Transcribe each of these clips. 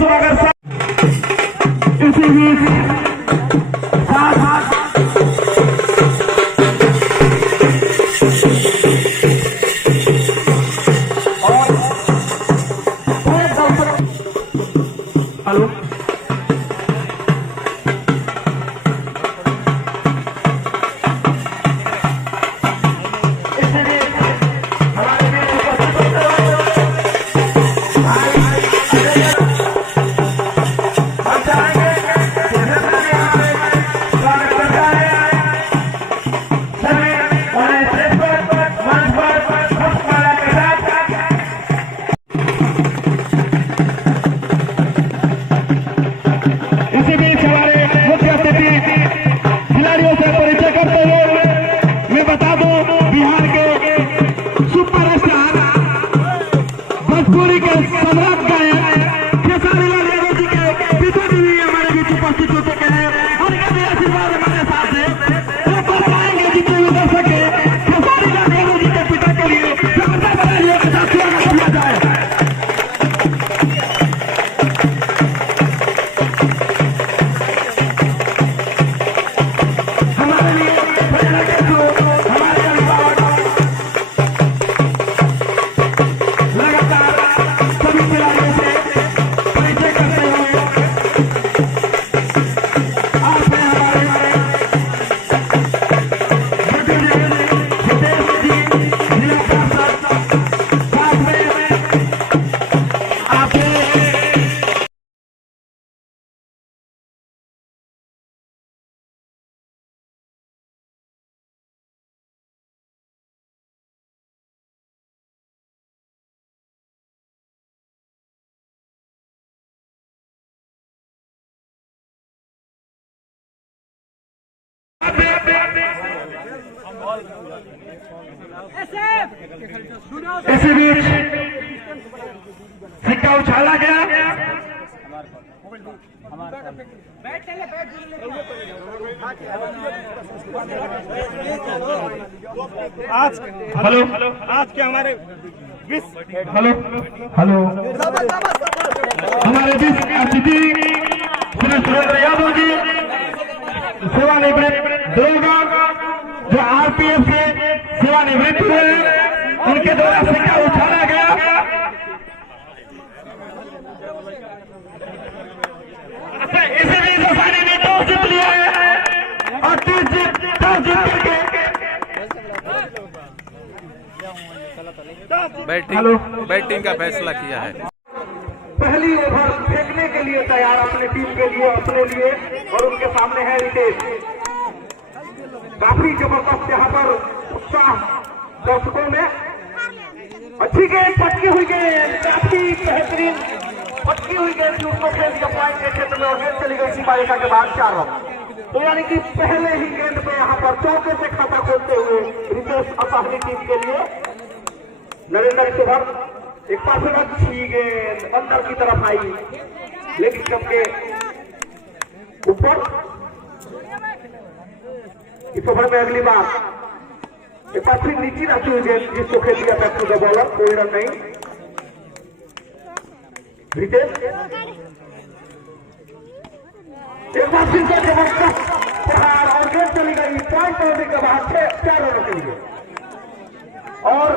दोस्तों अगर इसी बीच हेलो इसी बीच सिक्का उछाला गया। आज हेलो आज के हमारे हेलो हेलो हमारे बीच अतिथि श्री सुरेंद्र यादव जी सेवानिवृत्त दरोगा जो आरपीएफ से सेवानिवृत्त हुए, उनके द्वारा सिक्का उछाला गया। इसी बीच सफारी ने टॉस जीत लिया है और टॉस जीत करके बैटिंग का फैसला किया है। पहली ओवर फेंकने के लिए तैयार अपने टीम के लिए, अपने लिए, और उनके सामने है रितेश। काफी जबरदस्त यहाँ पर उत्साह दर्शकों में। अच्छी गेंद, पटकी हुई गेंद, काफी बेहतरीन पटकी हुई गेंद, उसको खेल दिया पॉइंट के क्षेत्र में और गेंद चली गई सीमारेखा के बाद 4 रन। तो यानी कि पहले ही गेंद पे यहाँ पर चौके से खाता खोलते हुए रितेश अपनी टीम के लिए। नरेंद्र इस ओवर एक पास में अच्छी गेंद अंदर की तरफ आई, लेकिन सबके ऊपर। इस ओवर में अगली बार एक बार फिर नीचे रहती हुई गेंद, जिसको खेल दिया बैक टू द बॉलर, कोई रन नहीं। रितेश एक बार फिर से जबरदस्त प्रहार और गेंद चली गई पॉइंट होने के बाद 4 रन के लिए। और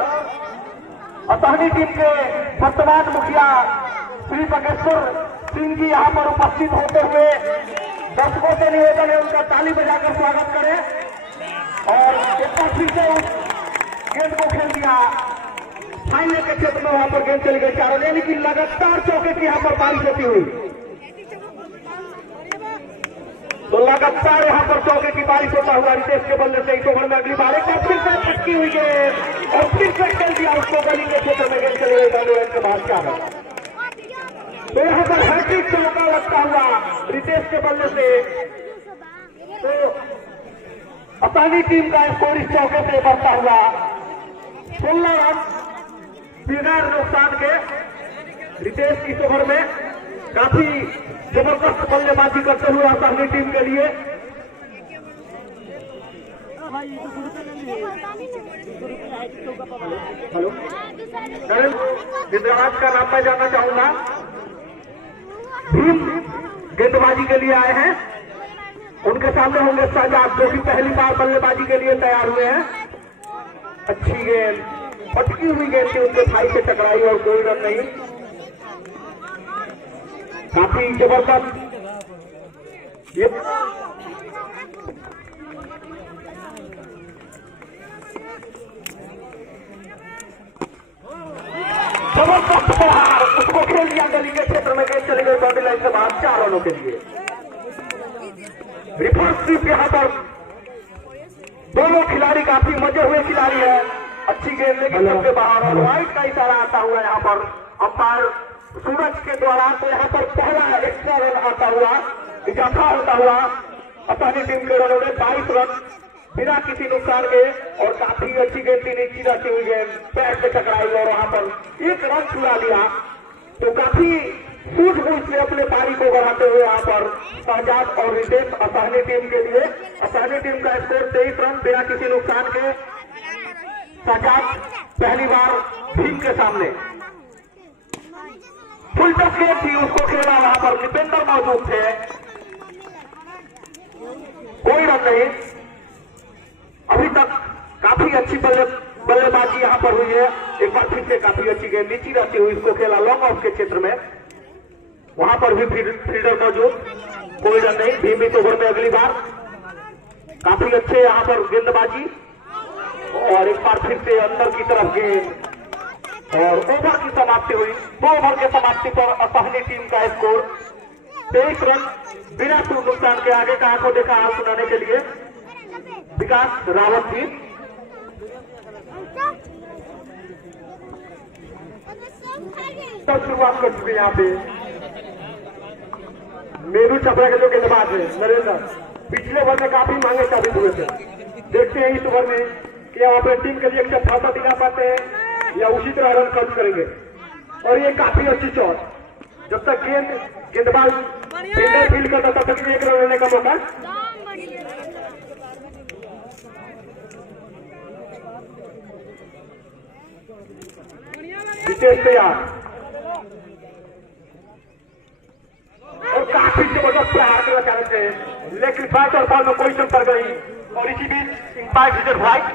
असहनी टीम के वर्तमान मुखिया श्री बगेश्वर सिंह जी यहाँ पर उपस्थित होते हुए दर्शकों से निवेदन है उनका ताली बजाकर स्वागत करें। और एक बार फिर से उस गेंद को खेल दिया फाइनल के क्षेत्र में, वहां पर गेंद चली गई 4 रन, यानी कि लगातार चौके की यहाँ पर बारिश होती हुई। तो लगातार यहाँ पर चौके की बारिश होता हुआ रितेश के बल्ले से इस ओवर में अगली बार एक बार फिर से छटकी हुई गेंद और फिर से खेल दिया उसको, गली के क्षेत्र में गेंद चली गई 2 रन के बाद 4 रन। तो यहाँ पर हैट्रिक चौका लगता हुआ रितेश के बल्ले से। तो अपनी टीम का स्कोर इस चौके से बढ़ता हुआ 16 रन बिना नुकसान के। रितेश इस ओवर में काफी जबरदस्त बल्लेबाजी करते हुए अपनी टीम के लिए। हेलो, इंद्राज का नाम मैं जानना चाहूंगा। भीम गेंदबाजी के लिए आए हैं। उनके सामने होंगे शहजाद, जो कि पहली बार बल्लेबाजी के लिए तैयार हुए हैं। अच्छी गेंद, फटकी हुई गेंद थी, उनके थाई से टकराई और कोई रन नहीं। काफी जबरदस्त ये जबरदस्त प्रहार, उसको खेल दिया गली के क्षेत्र में, गेंद चली गई बाउंड्री लाइन से बाहर 4 रनों के लिए। रिवर्स स्वीप यहाँ पर दोनों खिलाड़ी काफी मजे हुए खिलाड़ी है। अच्छी गेंद लेकिन सबसे बाहर और वाइड का इशारा आता हुआ यहाँ पर अंपायर सूरज के द्वारा। तो यहाँ पर पहला एक्स्ट्रा रन आता हुआ, इजाफा होता हुआ अपनी टीम के रनों में 22 रन बिना किसी नुकसान के। और काफी अच्छी गेंद थी, नीची रखी हुई गेंद पैर से टकराई और वहां पर 1 रन छुड़ा लिया। तो काफी सूझबूझ से अपने पारी को बढ़ाते हुए यहाँ पर शहजाद और रितेश अपनी टीम के लिए। अपनी टीम का स्कोर 23 रन बिना किसी नुकसान के। शहजाद पहली बार भीम के सामने फुल टच गेंद थी, उसको खेला, वहां पर दीपेंद्र मौजूद थे, कोई रन नहीं। अभी तक काफी अच्छी बल्लेबाजी यहाँ पर हुई है। एक बार फिर से काफी अच्छी गेंद नीची रहती हुई इसको खेला लॉन्ग ऑफ के क्षेत्र में, वहां पर भी फील्डर मौजूद, कोई रन नहीं। भीम इस ओवर में अगली बार काफी अच्छे यहाँ पर गेंदबाजी और एक बार फिर से अंदर की तरफ गेंद और ओवर की समाप्ति हुई। 2 ओवर के समाप्ति पर अपनी टीम का स्कोर 23 रन बिना नुकसान के। आगे का आंखों देखा हाल सुनाने के लिए विकास रावत जी। तो शुरुआत कर चुके यहाँ पे मेरू छपरा के जो गेंदबाज है नरेंद्र, पिछले ओवर में काफी महंगे साबित हुए थे। देखते हैं इस ओवर में कि हम अपनी टीम के लिए एक सफलता दिला पाते हैं या उसी तरह रन खर्च करेंगे। और ये काफी अच्छी चौक, जब तक गेंदबाज फील्डर फील्ड करता तब तक 1 रन लेने का मौका। विशेष तैयार और काफी जबरदस्त प्रहार करना चाह रहे थे, लेकिन बैट और बॉल में कोई संपर्क नहीं। और इसी बीच इंपायर विजय व्हाइट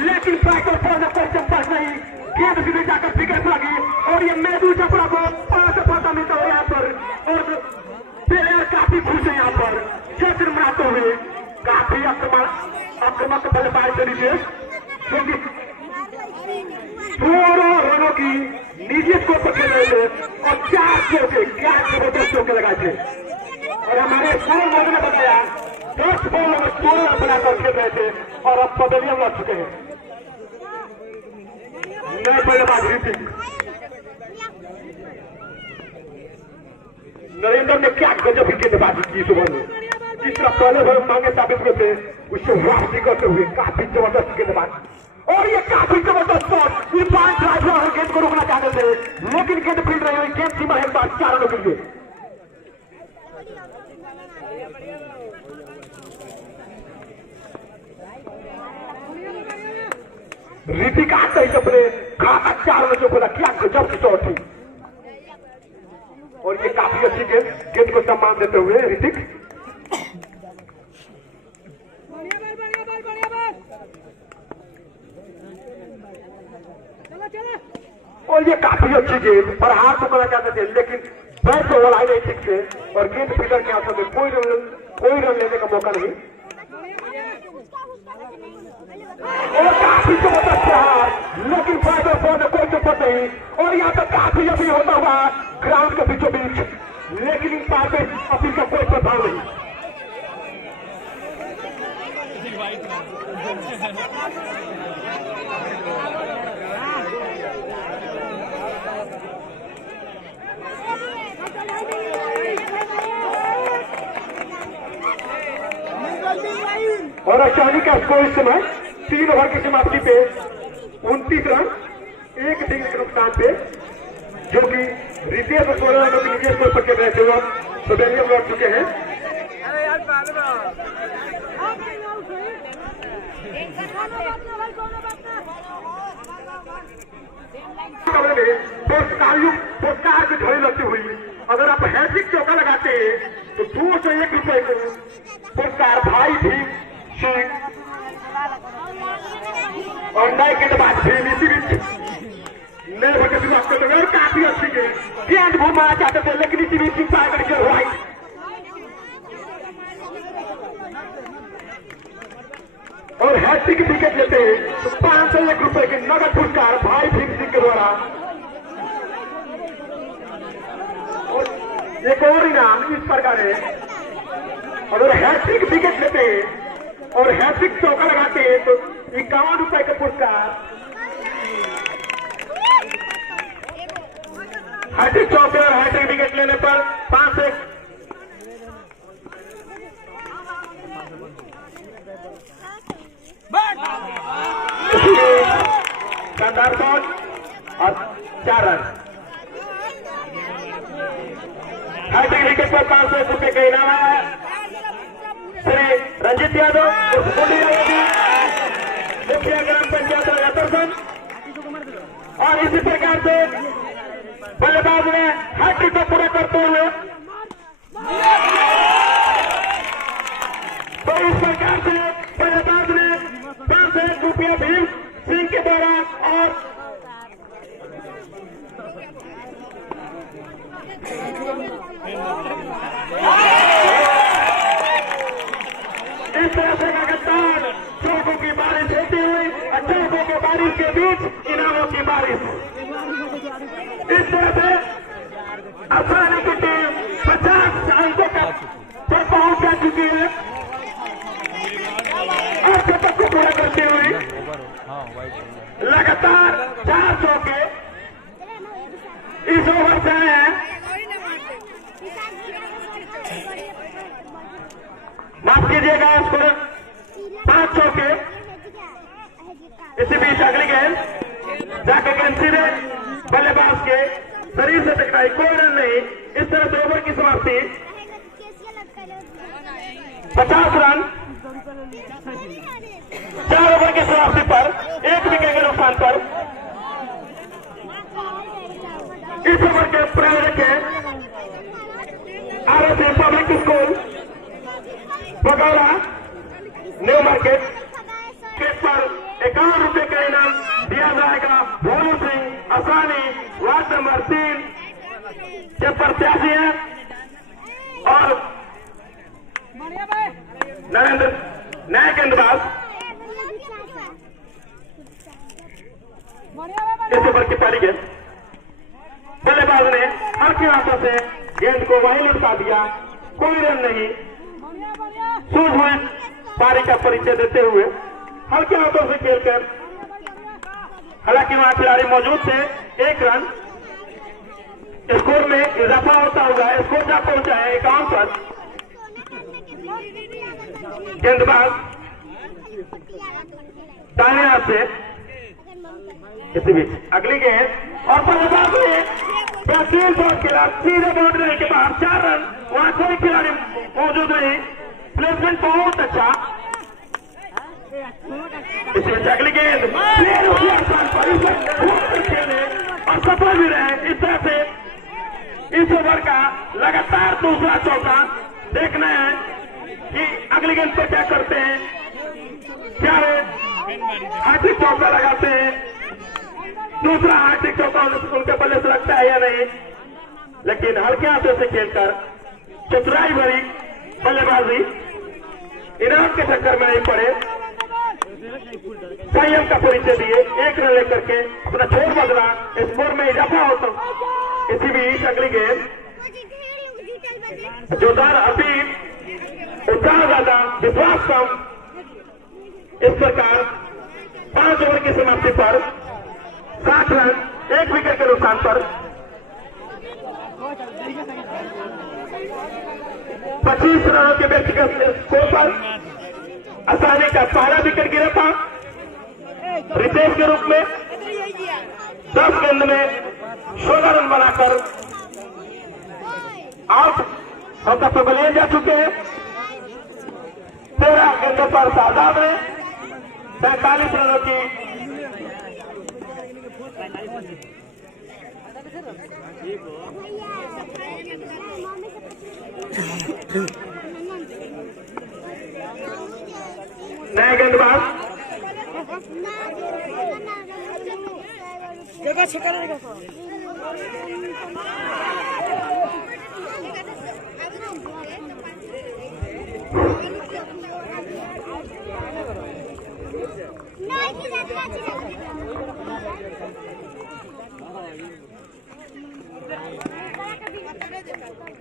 लेकिन बैट और बॉल में कोई संपर्क नहीं। गेंद सीधे जाकर विकेट लगी और ये मेरू छपरा को बड़ा सफलता मिलता है यहाँ पर। और प्लेयर काफी खुश है यहाँ पर, जश्न मनाते हुए। काफी आक्रामक बल्लेबाज तरीके क्योंकि 2 रनों की निजी स्कोर पर खेल रहे थे और 4 चौके, क्या जबरदस्त चौके लगाए थे। और हमारे सूर्य मोदी ने बताया 10 बॉल में 16 रन बनाकर खेल रहे थे और अब पवेलियन लग चुके हैं। नए बल्लेबाज ऋतिक नरेंद्र ने क्या गजब की गेंदबाजी की इस ओवर में। जिस तरह पहले ओवर मांगे साबित हुए थे उससे वापसी करते हुए काफी जबरदस्त गेंदबाजी। और ये काफी जबरदस्त शॉट, इरफान ड्राइवर गेंद को रोकना चाहते थे लेकिन गेंद फील्ड रही हुई, गेंद सीमा है 4 रनों के लिए। ऋतिक आते ही अपने खाता 4 रनों को क्या गजब की शॉट थी। और ये काफी अच्छी गेंद को सम्मान देते हुए ऋतिक। और ये काफी अच्छी गेंद पर हाथ तो करना चाहते थे लेकिन बैट को बोला नहीं ठीक से और गेंद फील्डर के हाथों में कोई रन लेने का मौका नहीं। और काफी जबरदस्त प्रहार, लेकिन बैट और बॉल में कोई चौपट नहीं। और यहाँ पर काफी अभी होता हुआ ग्राउंड के बीचों बीच, लेकिन इन पार पे अपील का कोई प्रभाव नहीं। और अचानक का स्कोर इस समय 3 ओवर की समाप्ति पे 29 रन 1 दिन के नुकसान पे, जो कि रितेश और 16 रनों के निजी स्कोर पर खेल रहे थे वो पवेलियन लौट चुके हैं। पुरस्कार की झड़ी लगती हुई अगर आप हैट्रिक चौका लगाते तो 201 रुपए को पुरस्कार भाई भीम सिंह और नए गेंदबाज भीम इसी बीच नए भट्टे शुरुआत करते हुए काफी अच्छी गेंद घुमाना चाहते थे लेकिन इसी बीच टाइगर के राइट और हैट्रिक विकेट लेते हैं तो 501 रुपए के नगद पुरस्कार भाई भीम सिंह के द्वारा। और एक और इनाम इस प्रकार है अगर हैट्रिक विकेट लेते हैं और हैट्रिक चौका लगाते हैं तो 51 रुपए का पुरस्कार। हैट्रिक चौके और हैट्रिक विकेट लेने पर 5 शानदार बॉल और 4 रन। हैट्रिक विकेट पर 501 रुपए का इनाम है श्री रंजित यादव मुखिया ग्राम पंचायत राजापुर। और इसी प्रकार से बल्लेबाज ने हैट्रिक को पूरा करते हुए तो इस प्रकार से बल्लेबाज ने 501 रुपया भीम सिंह के द्वारा और इस तरह से लगातार चौकों की बारिश होती हुई चौकों के बारिश के बीच इनामों की बारिश। इस तरह से अफगानी की टीम 50 अंकों पर पहुंच जा चुकी है और शतक को पूरा करते हुए लगातार 4 चौके इस ओवर से आए हैं। माफ कीजिएगा स्कोर 5 चौके। इसी बीच अगली गेंद जाके गेंद सीधे बल्लेबाज के शरीर से टकराई, कोई रन नहीं। इस तरह से ओवर की समाप्ति 50 रन 4 ओवर की समाप्ति पर 1 विकेट के नुकसान पर इस ओवर के प्रायोजक है RSA public school Bagaura new market पर 51 रुपए का इनाम दिया जाएगा। भोलू सिंह असानी वार्ड नंबर 3 के प्रत्याशी हैं और नरेंद्र नए गेंदबाज इस ओवर की पहली गेंद बल्लेबाज ने हल्के हाथों से गेंद को वहीं लुटा दिया, कोई रन नहीं। सूझबूझ पारी का परिचय देते हुए हल्के हाथों से खेलकर हालांकि वहां खिलाड़ी मौजूद थे 1 रन स्कोर में इजाफा होता हुआ स्कोर जा पहुंचा है 51 पर। गेंदबाज दाहिने हाथ से इसी बीच अगली गेंद और बल्लेबाज ने बेहतरीन बॉल खेला, सीधे बाउंड्री के बाहर 4 रन। वहां कोई खिलाड़ी मौजूद नहीं, प्लेसमेंट बहुत अच्छा। इसी बीच अगली गेंद खेलने और सफल भी रहे। इस तरह से इस ओवर का लगातार दूसरा चौका। देखना है कि अगली गेंद पर क्या करते हैं, क्या हैट्रिक चौका लगाते हैं, दूसरा हैट्रिक चौका उनके बल्ले से लगता है या नहीं। लेकिन हल्के हाथों से खेलकर चतुराई भरी बल्लेबाजी, इनाम के चक्कर में नहीं पड़े, संयम का परिचय दिए, 1 रन लेकर के अपना छोड़ बदला, स्कोर में इजाफा होता। इसी बीच अगली गेंद जोरदार अभी उत्साह ज्यादा विश्वास कम। इस प्रकार 5 ओवर की समाप्ति पर 60 रन 1 विकेट के नुकसान पर 25 रनों के व्यक्तिगत स्कोर पर असानी का पहला विकेट गिरा था रितेश के रूप में। 10 गेंद में 16 रन बनाकर आउट होकर पवेलियन जा चुके हैं। 13 गेंदों पर शादाब ने 45 रनों की। नए गेंदबाज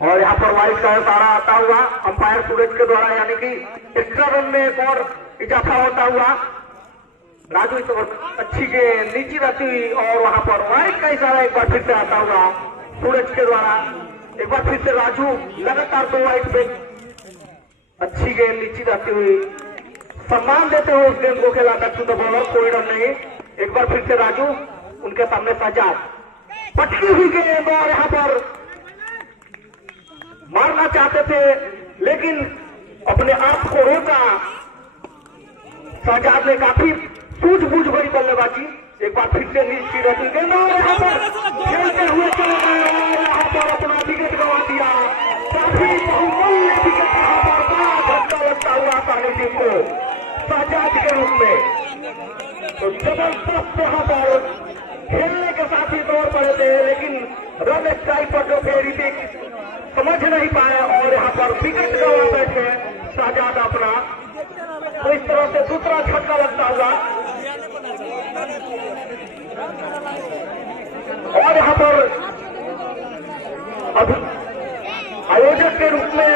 और यहाँ पर वाइड का इशारा आता हुआ अंपायर सूरज के द्वारा, यानी कि एक्स्ट्रा रन में एक और इजाफा होता हुआ। राजू इस वक्त अच्छी के नीचे रहती हुई और वहां पर वाइड का इशारा एक बार फिर से आता हुआ सूरज के द्वारा। एक बार फिर से राजू लगातार 2 वाइड पे अच्छी गेंद नीचे रहती हुई सम्मान देते हुए उस गेंद को खेला बैक टू द बॉलर, कोई रन नहीं। एक बार फिर से राजू, उनके सामने सजाद, पटकी हुई गेंद और यहाँ पर मारना चाहते थे लेकिन अपने आप को रोका सजाद ने। काफी सूझबूझ भरी बल्लेबाजी। एक बार फिर से नीचे रहती गेंद और यहाँ पर खेलते हुए चले गए और यहाँ पर अपना विकेट गंवा दिया। काफी बहुमूल्य विकेट यहाँ पर बड़ा झटका लगता हुआ पानी टीम को सजाद के रूप में। तो जबरदस्त यहाँ पर खेलने के साथ ही दौड़ पड़े थे लेकिन रन स्ट्राइक पर जो थे ऋतिक समझ नहीं पाए और यहाँ पर विकेट गंवा बैठे सजाद अपना। तो इस तरह से दूसरा झटका लगता हुआ और यहाँ पर अभी आयोजक के रूप में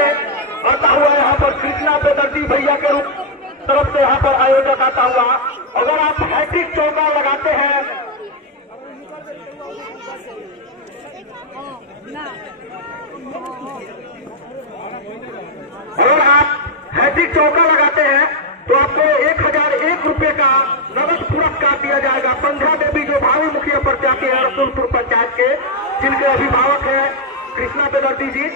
आता हुआ यहाँ पर कृष्णा बेदर्दी भैया के रूप तरफ से यहाँ पर आयोजक आता हुआ। अगर आप हैट्रिक चौका लगाते हैं, अगर आप हैट्रिक चौका लगाते हैं तो आपको 1001 रुपए का नगद पुरस्कार दिया जाएगा। संध्या देवी जो भावी मुखिया प्रत्याशी है रसूलपुर पंचायत के, जिनके अभिभावक है कृष्णा बेदर्दी जी।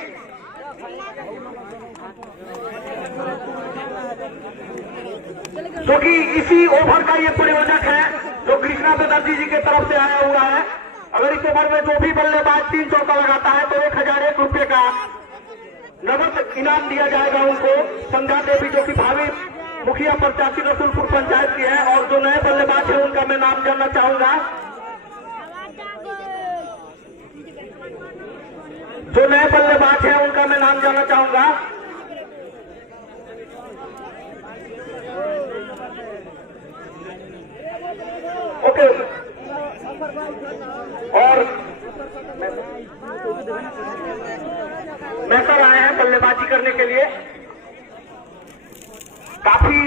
जो कि इसी ओवर का ये प्रयोजक है जो कृष्णा बेदर्दी जी के तरफ से आया हुआ है। अगर इस ओवर में जो भी बल्लेबाज 3 चौका लगाता है तो 1001 रुपए का नगद इनाम दिया जाएगा उनको। संध्या देवी जो कि भावी मुखिया प्रत्याशी रसूलपुर पंचायत की है और जो नए बल्लेबाज है उनका मैं नाम जानना चाहूंगा। जो नए बल्लेबाज है उनका मैं नाम जानना चाहूंगा। ओके, और मैसर आए हैं बल्लेबाजी करने के लिए। काफी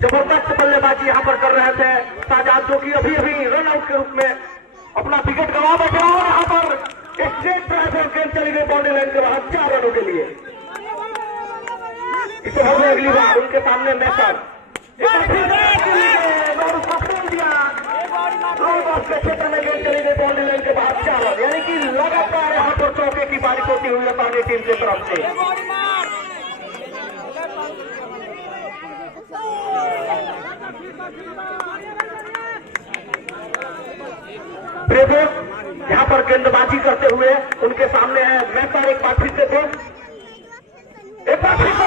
जबरदस्त बल्लेबाजी यहाँ पर कर रहे थे सजाद, जो कि अभी अभी रन आउट के रूप में अपना विकेट गंवा बैठे और यहाँ पर स्ट्रेट ड्राइव और गेंद चली गई बाउंड्री लाइन के बाहर 4 रनों के लिए। इस ओवर में अगली बार उनके सामने मैसर और उसको खोल दिया। के क्षेत्र में गेंद चली गई बाउंड्री लाइन के बाहर 4 रन, यानी कि लगातार यहाँ पर चौके की बारिश होती हुई है पानी टीम की तरफ से। प्रेमोस यहाँ पर गेंदबाजी करते हुए उनके सामने है मैसर। एक बार फिर से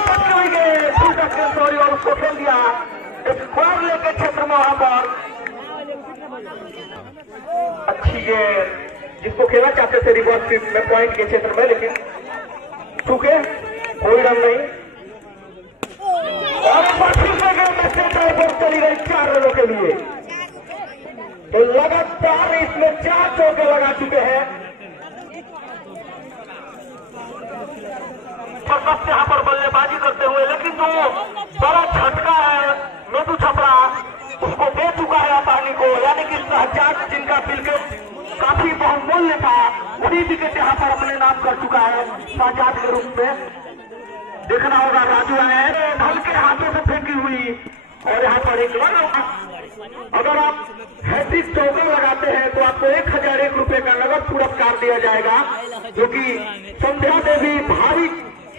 पटकी हुई गेंद फुल टच गेंद सॉरी और उसको खेल दिया स्क्वायर लेग के क्षेत्र में। वहां पर अच्छी गेंद जिसको खेलना चाहते थे रिवर्स स्वीप में पॉइंट के क्षेत्र में, लेकिन चूके कोई रन नहीं। और एक बार फिर से गेंद में स्ट्रेट ड्राइव चली गई 4 रनों के लिए। तो लगातार इसमें 4 चौके लगा चुके हैं। यहाँ पर बल्लेबाजी करते हुए, लेकिन जो बड़ा झटका है मेदू छपरा उसको दे चुका है पानी को, यानी कि सजाद जिनका विकेट काफी बहुमूल्य था वही विकेट यहाँ पर अपने नाम कर चुका है सजाद के रूप में। देखना होगा राजू आए हल्के हाथों से फेंकी हुई और यहाँ पर एक अगर आप हैट्रिक चौका लगाते हैं तो आपको 1001 रुपए का नगद पुरस्कार दिया जाएगा, जो कि संध्या देवी भावी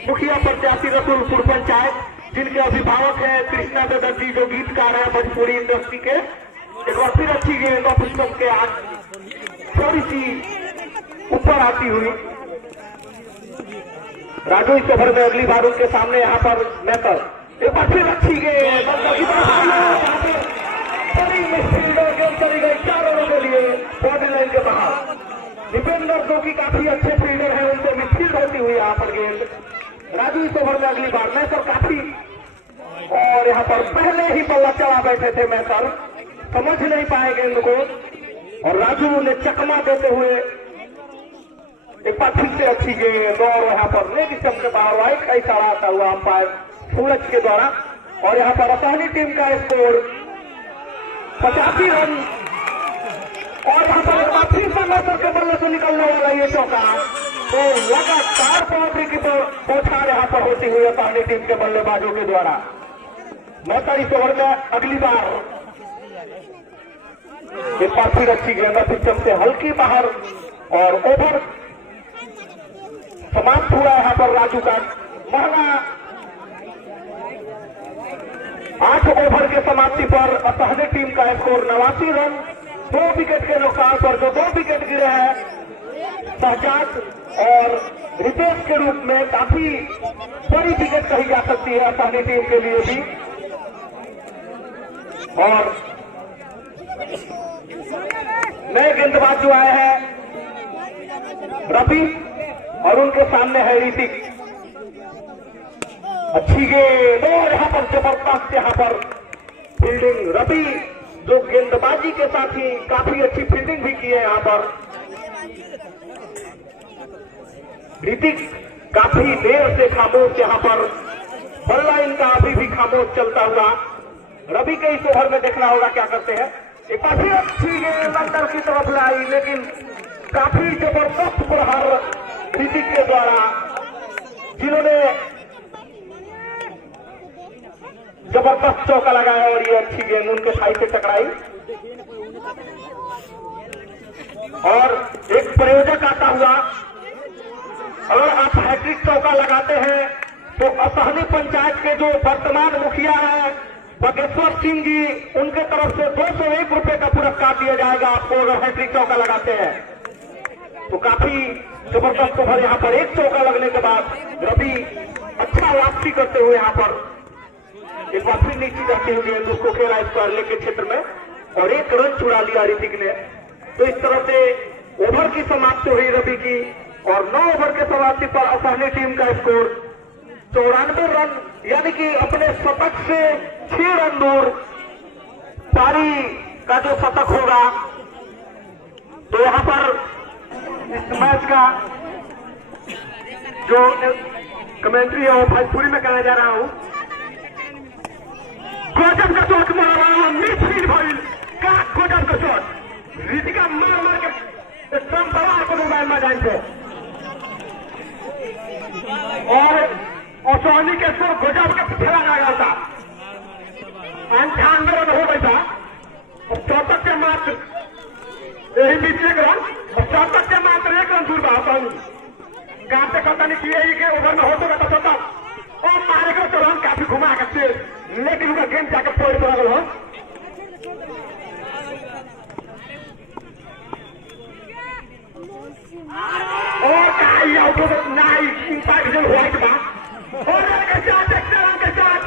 मुखिया प्रत्याशी रसूलपुर पंचायत जिनके अभिभावक हैं कृष्णा दत्ती, जो गीतकार है भोजपुरी इंडस्ट्री के। एक बार फिर अच्छी गेंद ऑफ स्टंप के आज थोड़ी सी ऊपर आती हुई। राजू इस ओवर में अगली बार उनके सामने यहाँ पर मेकर, एक बार फिर अच्छी गेंद बड़ी मुश्किल गेंद चली गई 4 ओवर के लिए बॉर्डर लाइन के बाहर। दीपेंद्र जो कि काफी अच्छे फील्डर है, उनको मिसफील्ड होती हुई यहाँ पर गेंद। राजू इस ओवर में अगली बार मैसर काफी, और यहाँ पर पहले ही बल्ला चला बैठे थे मैसर, समझ नहीं पाए गेंद को, और राजू ने चकमा देते हुए एक बार फिर से अच्छी गेंद, और यहाँ पर लेग स्टंप के बाहर वाइड का इशारा आता हुआ अंपायर सूरज के द्वारा। और यहाँ पर अपनी टीम का स्कोर 85 रन, और यहाँ पर एक बार फिर से मैसर के बल्ले से निकलने वाला ये चौका। तो लगातार बाउंड्री की बौछार यहाँ पर होती हुई अपनी टीम के बल्लेबाजों के द्वारा। मैसर इस ओवर में अगली बार एक बार फिर अच्छी गेंद सिस्टम से हल्की बाहर, और ओवर समाप्त हुआ यहाँ पर राजू का महंगा। 8 ओवर के समाप्ति पर अपनी टीम का स्कोर 89 रन, 2 विकेट के नुकसान पर। जो 2 विकेट गिरे हैं शहजाद और रितेश के रूप में, काफी बड़ी विकेट कही जा सकती है अपनी टीम के लिए भी। और नए गेंदबाज जो आए हैं रवि, और उनके सामने है ऋतिक। अच्छी गेंद, और यहाँ पर जबरदस्त यहाँ पर फील्डिंग। रवि जो गेंदबाजी के साथ ही काफी अच्छी फील्डिंग भी की है यहाँ पर। ऋतिक काफी देर से खामोश यहाँ पर, बल्ला इनका अभी भी खामोश चलता हुआ। रवि के इस ओवर में देखना होगा क्या करते हैं। एक बार फिर अच्छी गेंद अंदर की तरफ लाई, लेकिन काफी जबरदस्त प्रहार ऋतिक के द्वारा, जिन्होंने जबरदस्त चौका लगाया, और ये अच्छी गेंद उनके थाई से टकराई। और एक प्रयोजक आता हुआ, अगर आप हैट्रिक चौका लगाते हैं तो असहनी पंचायत के जो वर्तमान मुखिया हैं बागेश्वर सिंह जी, उनके तरफ से 201 रुपए का पुरस्कार दिया जाएगा आपको अगर हैट्रिक चौका लगाते हैं। तो काफी जबरदस्त ओवर यहाँ पर एक चौका लगने के बाद रवि अच्छा वापसी करते हुए यहाँ पर एक बार फिर नीचे जाते हुए उसको खेला स्क्वायर के क्षेत्र में, और 1 रन छुड़ा लिया ऋतिक ने। तो इस तरह से ओवर की समाप्ति हुई रवि की, और 9 ओवर के समाप्ति पर अपनी टीम का स्कोर 94 रन, यानी कि अपने शतक से 6 रन दूर। पारी का जो शतक होगा, तो यहाँ पर इस मैच का जो कमेंट्री है वो भोजपुरी में करने जा रहा हूँ। गजब का शॉट मार रहा हूँ, मिसफील्ड भइल का गजब का शॉट, ऋतिका मार मार के एकदम दबा को मोबाइल मैदान पे, और सोनी के स्कोर गजब के पीछे लगा गया था। 98 रन हो गई था, और 64 के मात्र यही बीच 1 रन, और 64 के मात्र 1 रन दूर बात गांव से खता नहीं किए ही के ओवर में हो तो कहता था, और मारे को तो रन काफी घुमा करते, लेकिन उनका गेम जाकर पॉइंट पर हो। और कहीं out of night impact white बा, और के साथ 1 रन के साथ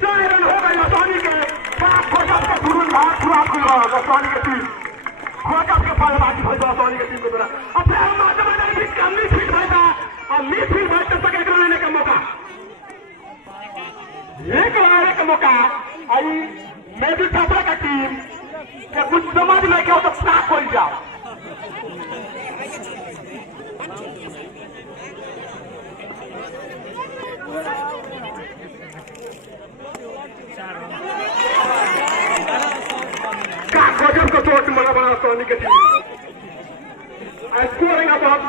4 रन हो गए सोनी के। गजब का गुरुन भाग पूरा खुल सोनी के टीम, गजब के बल्लेबाजी भइल सोनी के टीम के द्वारा। अब मैदान में कम मिसफील्ड भइल था, और मिसफील्ड भइल तक 1 रन लेने का मौका, 1 रन लेने का मौका। आई मैं भी छात्रा का टीम के कुछ समझ में क्या तो साफ हो जाओ। गजब का चोट मना बना सोनी के टीम, स्कोरिंग बहुत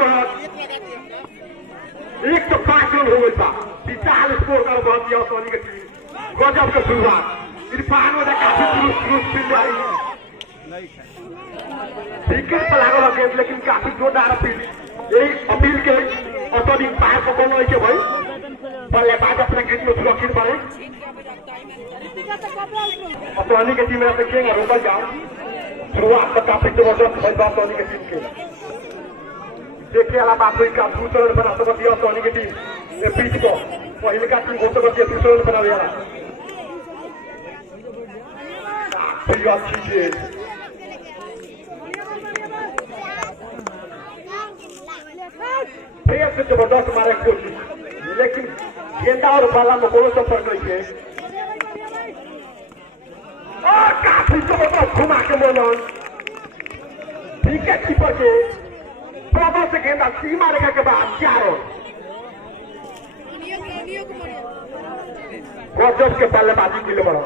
105 रन हो गई था, विशाल स्कोर का बहुत दिया सोनी के टीम। गजब का शुरुआत, इरफान ने काफी दुरुस्त फील्ड आई, विकेट पर लागल गेंद, लेकिन काफी जोरदार अपील। यही अपील के ऑटोडिक पार को कोनो है भाई बल्लेबाज अपने गेंद में सुरक्षित बने, सोनी की टीम में देखेंगे रोकल जाओ। शुरुआत में काफी जबरदस्त फैसला सोनी की टीम के देखिए वाला बात हुई का दूसरा रन बना तो दिया सोनी की टीम ने पीच को पहले का टीम को तो दूसरा रन बना दिया। काफी अच्छी चीज फिर से जबरदस्त मारे कोशिश, लेकिन गेंदा और बाला में कोनो संपर्क नहीं है। और काफी जबरदस्त घुमा के मोलन विकेट कीपर के बराबर से गेंदा सीमा रेखा के बाद 4 रन। गजब के बल्लेबाजी के लिए बड़ा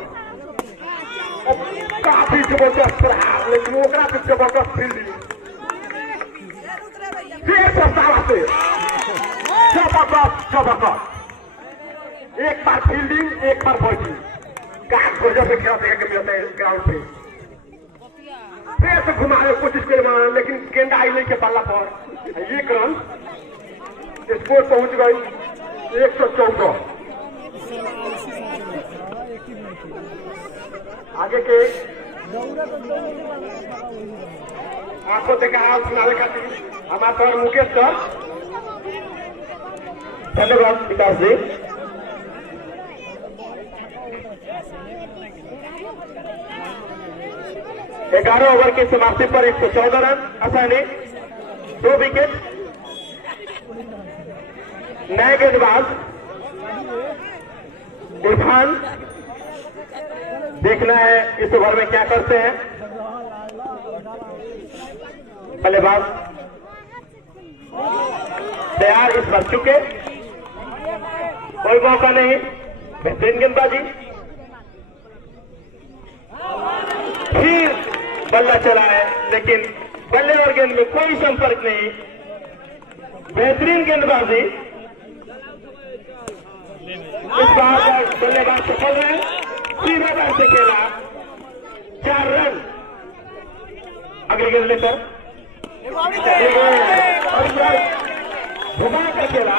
काफी जबरदस्त प्रहार, लेकिन ओकरा से जबरदस्त फील्डिंग फिर प्रस्ताव से जबरदस्त एक बार फील्डिंग एक बार बॉलिंग काट गजब से खेला देखा के मिलता है ग्राउंड पे। फिर से घुमाने की कोशिश करे लेकिन गेंदा आई नहीं के बल्ला पर 1 रन स्कोर पहुंच गई 114। आगे के आपको देखा सुनाने खातिर हमारे सर मुकेश सर धन्यवाद विकास जी। ग्यारह ओवर की समाप्ति पर 114 रन आसानी 2 विकेट। नए गेंदबाज इरफान, देखना है इस ओवर में क्या करते हैं। बल्लेबाज तैयार, इस बार चुके, कोई मौका नहीं, बेहतरीन गेंदबाजी। फिर बल्ला चला है लेकिन बल्ले और गेंद में कोई संपर्क नहीं, बेहतरीन गेंदबाजी। इस बार बल्लेबाज सफल है, सीधा बैट से खेला 4 रन। अगली गेंद लेकर घुमा कर खेला,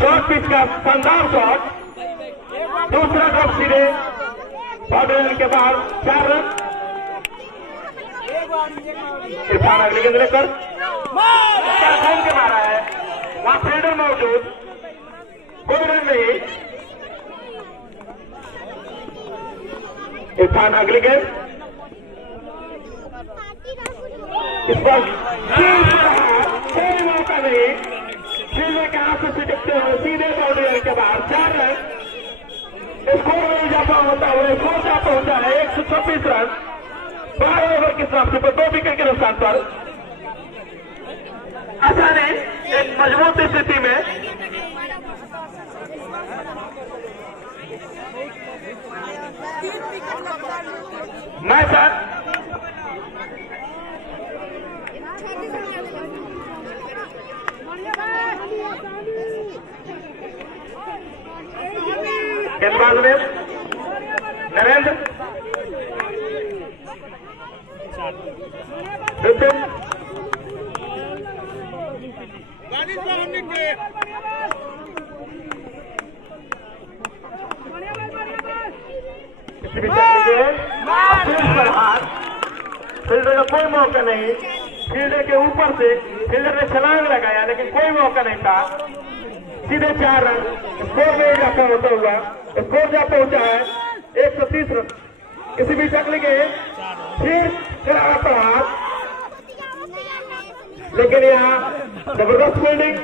शॉर्ट पिच का शानदार शॉट, दूसरा ड्रॉप सीधे बाउंड्री के बाहर 4 रन। इरफान अगली गेंद लेकर घूम के मारा है, वहां फील्डर मौजूद, कोई रन नहीं। इरफान अगली गेंद, इस पर कोई मौका नहीं, खेलने के हाथ से देखते हुए सीधे बाउंड्री के बाहर 4 रन। स्कोर में इजाफा होता है, स्कोर जा पहुंचा है 126 रन 12 ओवर की समाप्ति पर 2 विकेट के नुकसान पर। आसानी एक मजबूत स्थिति में मैं सर गेंदबाज में नरेंद्र विपिन, किसी भी फील्डर का कोई मौका नहीं, फील्डर के ऊपर से फील्डर ने छलांग लगाया लेकिन कोई मौका नहीं था, सीधे 4 रन। स्कोर में इजाफा होता हुआ स्कोर जा पहुंचा है 130 रन। किसी भी शक्ल के फिर करारा प्रहार, लेकिन यहाँ जबरदस्त फील्डिंग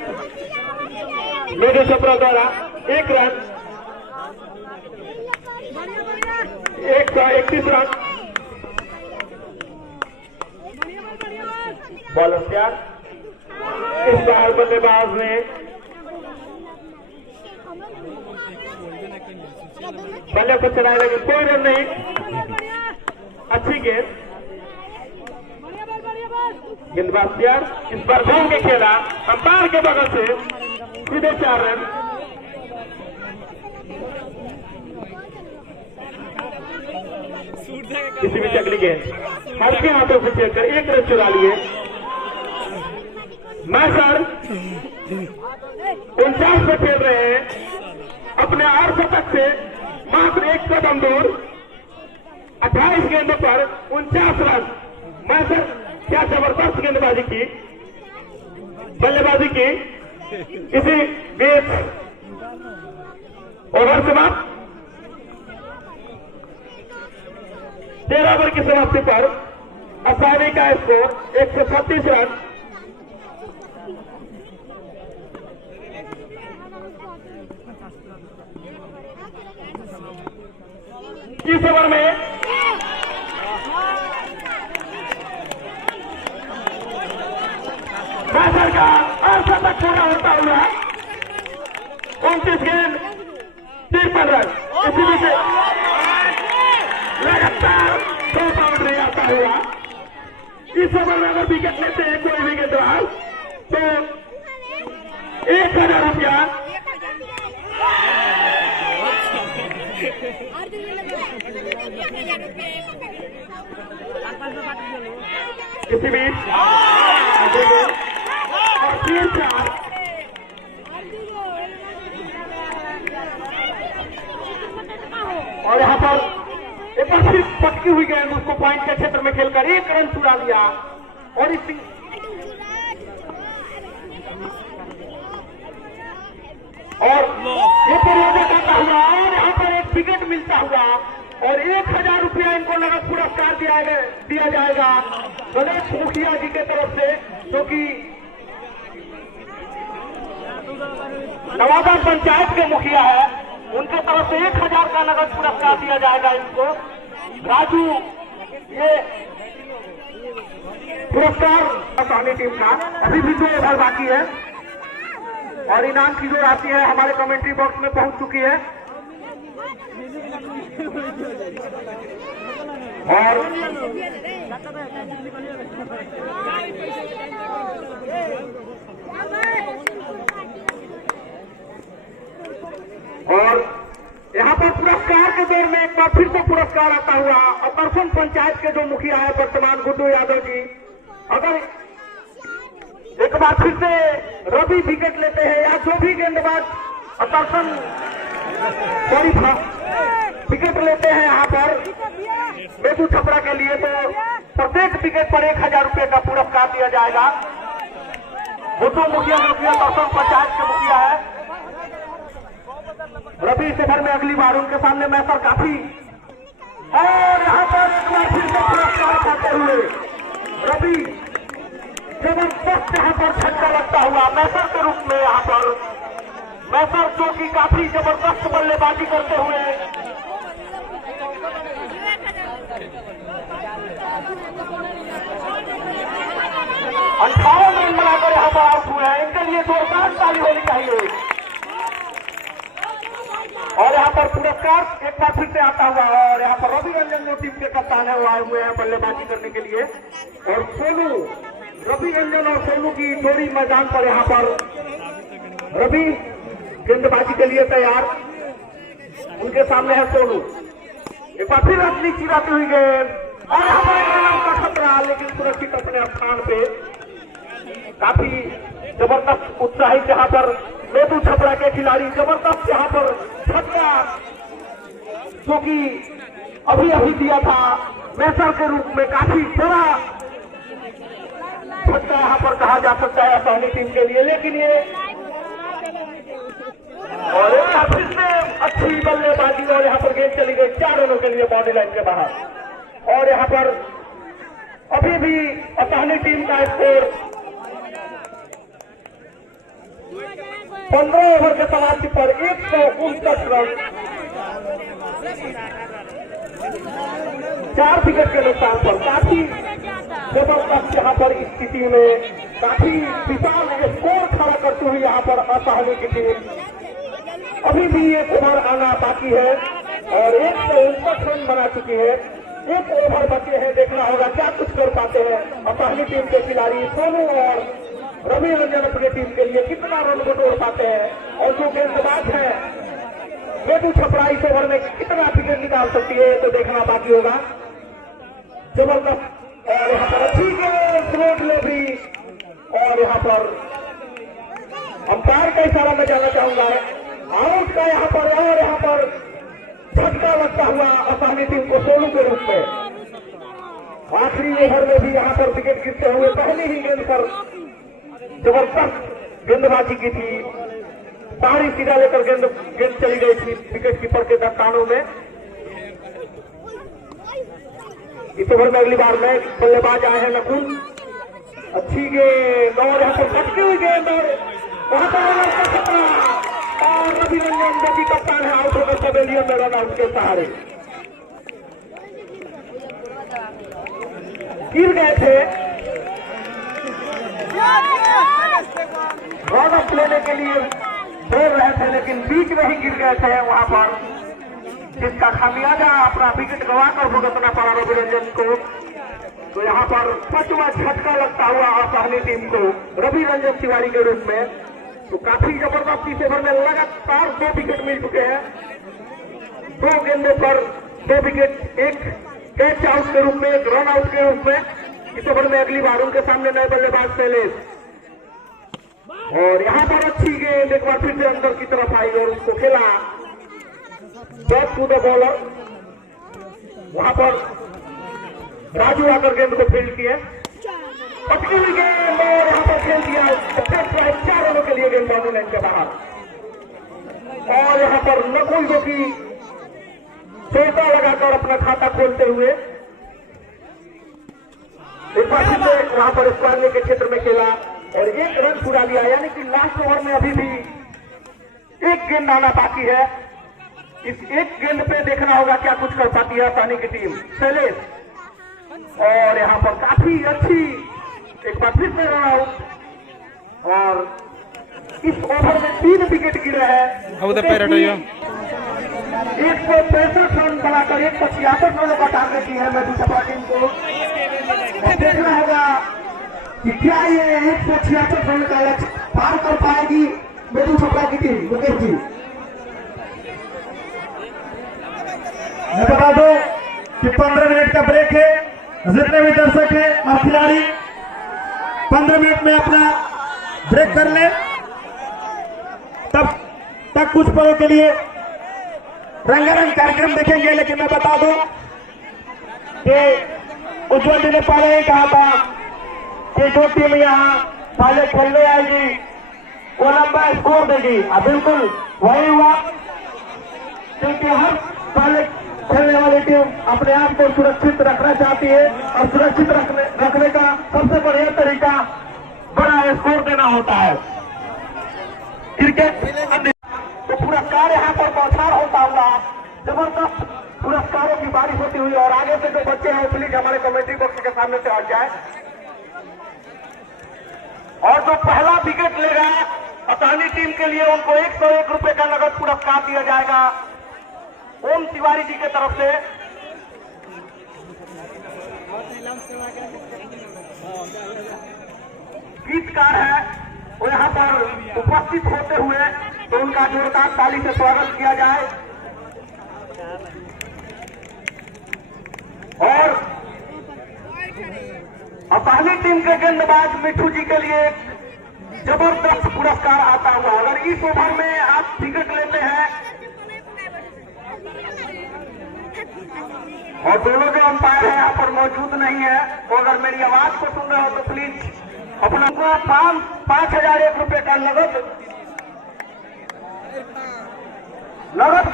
मेजर छपरा द्वारा 1 रन 131 रन। बॉलर तैयार, इस बार बल्लेबाज ने बल्ले को चलाया लेकिन कोई रन नहीं। अच्छी गेंद, गेंदबाज तैयार, इस बार घूम के खेला अंपायर के बगल से सीधे 4 रन। किसी भी चकली गेंद हल्के हाथों से खेलकर 1 रन चुरा लिए। मैं सर 49 पे खेल रहे हैं, अपने 8 शतक से मात्र एक कदम दूर 28 गेंदों पर 49 रन। मैसर क्या जबरदस्त गेंदबाजी की, बल्लेबाजी की। इसी बीच ओवर समाप्त। 13 ओवर की समाप्ति पर अफसाने का स्कोर 136 रन। इस ओवर में मैसर का अर्धशतक पूरा होता हुआ 29 गेंद 53 रन। इसी बीच लगातार 2 बाउंड्री आता हुआ। इस ओवर में अगर विकेट लेते हैं कोई भी गेंदबाज तो 1000 रुपया किसी भी और 3-4 और यहाँ पर एक बार फिर पटकी हुई गेंद उसको पॉइंट के क्षेत्र में खेलकर 1 रन चुरा लिया। और इस और ये परियोजना करता हुआ और यहाँ पर एक विकेट मिलता हुआ और 1000 रुपया इनको नगद पुरस्कार दिया जाएगा गणेश मुखिया जी के तरफ से, जो कि नवादा पंचायत के मुखिया है। उनके तरफ से 1000 का नगद पुरस्कार दिया जाएगा इनको। राजू ये पुरस्कार पानी टीम का अभी भी 2 ओवर बाकी है और इनाम की जो राशि है हमारे कमेंट्री बॉक्स में पहुंच चुकी है। और यहाँ पर पुरस्कार के दौर में एक बार फिर से पुरस्कार आता हुआ अकर्षण पंचायत के जो मुखिया है वर्तमान गुड्डू यादव जी, अगर एक बार फिर से रवि विकेट लेते हैं या जो भी गेंदबाज आकर्षण बड़ी विकेट लेते हैं यहाँ पर बेदू छपरा के लिए, तो प्रत्येक विकेट पर 1000 रुपये का पुरस्कार दिया जाएगा। गुड्डू मुखिया जो कि आकर्षण पंचायत के मुखिया है, रवि से घर में अगली बार उनके सामने मैसर काफी और यहाँ पर एक बार फिर से पुरस्कार पाते हुए रवि जबरदस्त यहाँ पर छक्का लगता हुआ मैसर के रूप में। यहाँ पर मैसर जो कि काफी जबरदस्त बल्लेबाजी करते हुए 58 रन बनाकर यहाँ पर आउट हुए हैं। इनके लिए जोरदार ताली होनी चाहिए। और यहाँ पर पुरस्कार एक बार फिर से आता हुआ और यहाँ पर रवि रंजन जो टीम के कप्तान है वो आए हुए हैं बल्लेबाजी करने के लिए। और सोनू, रवि रंजन और सोनू की जोड़ी मैदान पर यहाँ पर रवि गेंदबाजी के लिए तैयार, उनके सामने है सोनू। एक बार फिर अपनी चिराती हुई गेंद और यहाँ पर एक रन का खतरा, लेकिन सुरक्षित अपने स्थान पे काफी जबरदस्त उत्साहित यहाँ पर बेदू छपरा के खिलाड़ी जबरदस्त यहाँ पर छक्का जो कि अभी अभी दिया था मैसर के रूप में, काफी बड़ा छक्का यहाँ पर कहा जा सकता है पहली टीम के लिए। लेकिन ये और फिर से अच्छी बल्लेबाजी और यहाँ पर गेंद चली गई 4 रनों के लिए बाउंड्री लाइन के बाहर। और यहाँ पर अभी भी पहली टीम का स्कोर 15 ओवर के समाप्ति पर 159 रन 4 विकेट के नुकसान पर। काफी जबरदस्त यहाँ पर स्थिति में काफी विशाल स्कोर खड़ा करती हुई यहाँ पर असहनी की टीम। अभी भी 1 ओवर आना बाकी है और 159 रन बना चुकी है। 1 ओवर बचे हैं, देखना होगा क्या कुछ कर पाते हैं असहनी टीम के खिलाड़ी सोनू और रवि रंजन अपनी टीम के लिए कितना रन बटोर पाते हैं। और जो गेंदबाज है बेदू छपरा इस ओवर में कितना विकेट निकाल सकती है तो देखना बाकी होगा। जबरदस्त और यहाँ पर अच्छी गेंद स्लो डिलीवरी और यहाँ पर अंपायर का इशारा मैं जाना चाहूंगा आउट का यहाँ पर। और यहाँ पर झटका लगता हुआ असहनी टीम को सोनू के रूप में। आखिरी ओवर में भी यहां पर विकेट गिरते हुए पहली ही गेंद पर जबरदस्त गेंदबाजी की थी। बाहरी सीधा लेकर गेंद चली गई थी विकेट कीपर के दस्तानों में। इस ओवर में अगली बार में बल्लेबाज आए हैं नकुल। अच्छी गेंद और यहाँ पर फटकी हुई गेंद और वहां पर और रवि रंजन जो कि कप्तान है आउट होकर पवेलियन में रन आउट के सहारे गिर गए थे। रन अप लेने के लिए बोल रहे थे लेकिन बीच में ही गिर गए थे वहां पर, जिसका खामियाजा अपना विकेट गंवाकर भुगतना पड़ा रवि रंजन को। तो यहाँ पर पांचवा झटका लगता हुआ असहनी टीम को रवि रंजन तिवारी के रूप में। तो काफी जबरदस्त इस ओवर में लगातार 2 विकेट मिल चुके हैं। 2 गेंदों पर 2 विकेट, एक कैच आउट के रूप में, एक रन आउट के रूप में। इस ओवर में अगली बार उनके सामने नए बल्लेबाज शैलेश और यहाँ पर अच्छी गेंद एक बार फिर से अंदर की तरफ आई और उसको खेला बैक टू द बॉलर। वहां पर राजू आकर गेंद को फील्ड किए, पटकी हुई गेंद और यहाँ पर खेल दिया 4 रनों के लिए गेंद बाउंड्री लाइन के बाहर। और यहाँ पर नकुल जो कि चौका लगाकर अपना खाता खोलते हुए एक बार फिर से वहां पर स्क्वायर के क्षेत्र में खेला और 1 रन पूरा लिया। यानी कि लास्ट ओवर में अभी भी 1 गेंद आना बाकी है। इस 1 गेंद पे देखना होगा क्या कुछ कर पाती है पानी की टीम शैलेश। और यहाँ पर काफी अच्छी एक बार फिर से रन आउट और इस ओवर में 3 विकेट गिरे हैं। 165 रन बनाकर 166 रनों का टारगेट है मधु छपरा टीम को। देखना होगा कि क्या ये 166 रन का लक्ष्य पार कर पाएगी मधु छपरा की टीम। मुकेश जी मैं बता दूं कि 15 मिनट का ब्रेक है। जितने भी दर्शक हैं और खिलाड़ी 15 मिनट में अपना ब्रेक कर लें, तब तक कुछ पलों के लिए रंगारंग कार्यक्रम देखेंगे। लेकिन मैं बता दूं कि उज्जवल जी ने पहले ही कहा था कि जो टीम यहाँ पहले खेलने आएगी वो लंबा स्कोर देगी। बिल्कुल वही हुआ, क्योंकि हर पहले खेलने वाली टीम अपने आप को सुरक्षित रखना चाहती है और सुरक्षित रखने का सबसे बढ़िया तरीका बड़ा स्कोर देना होता है। क्रिकेट तो पुरस्कार यहाँ पर बौछार होता हुआ जबरदस्त पुरस्कारों की बारिश होती हुई और आगे से जो बच्चे हैं प्लीज हमारे कमेंट्री बॉक्स के सामने से हट जाए। और जो पहला विकेट लेगा असहनी टीम के लिए उनको 101 रुपए का नगद पुरस्कार दिया जाएगा ओम तिवारी जी के तरफ से। गीतकार है वो यहाँ पर उपस्थित होते हुए तो उनका जोरदार ताली से स्वागत किया जाए। और पहली टीम के गेंदबाज मिठू जी के लिए जबरदस्त पुरस्कार आता हुआ। अगर इस ओवर में आप विकेट लेते हैं और दोनों जो अंपायर है यहाँ पर मौजूद नहीं है, तो अगर मेरी आवाज को सुन रहे हो तो प्लीज अपना को 5,001 रुपए का नगद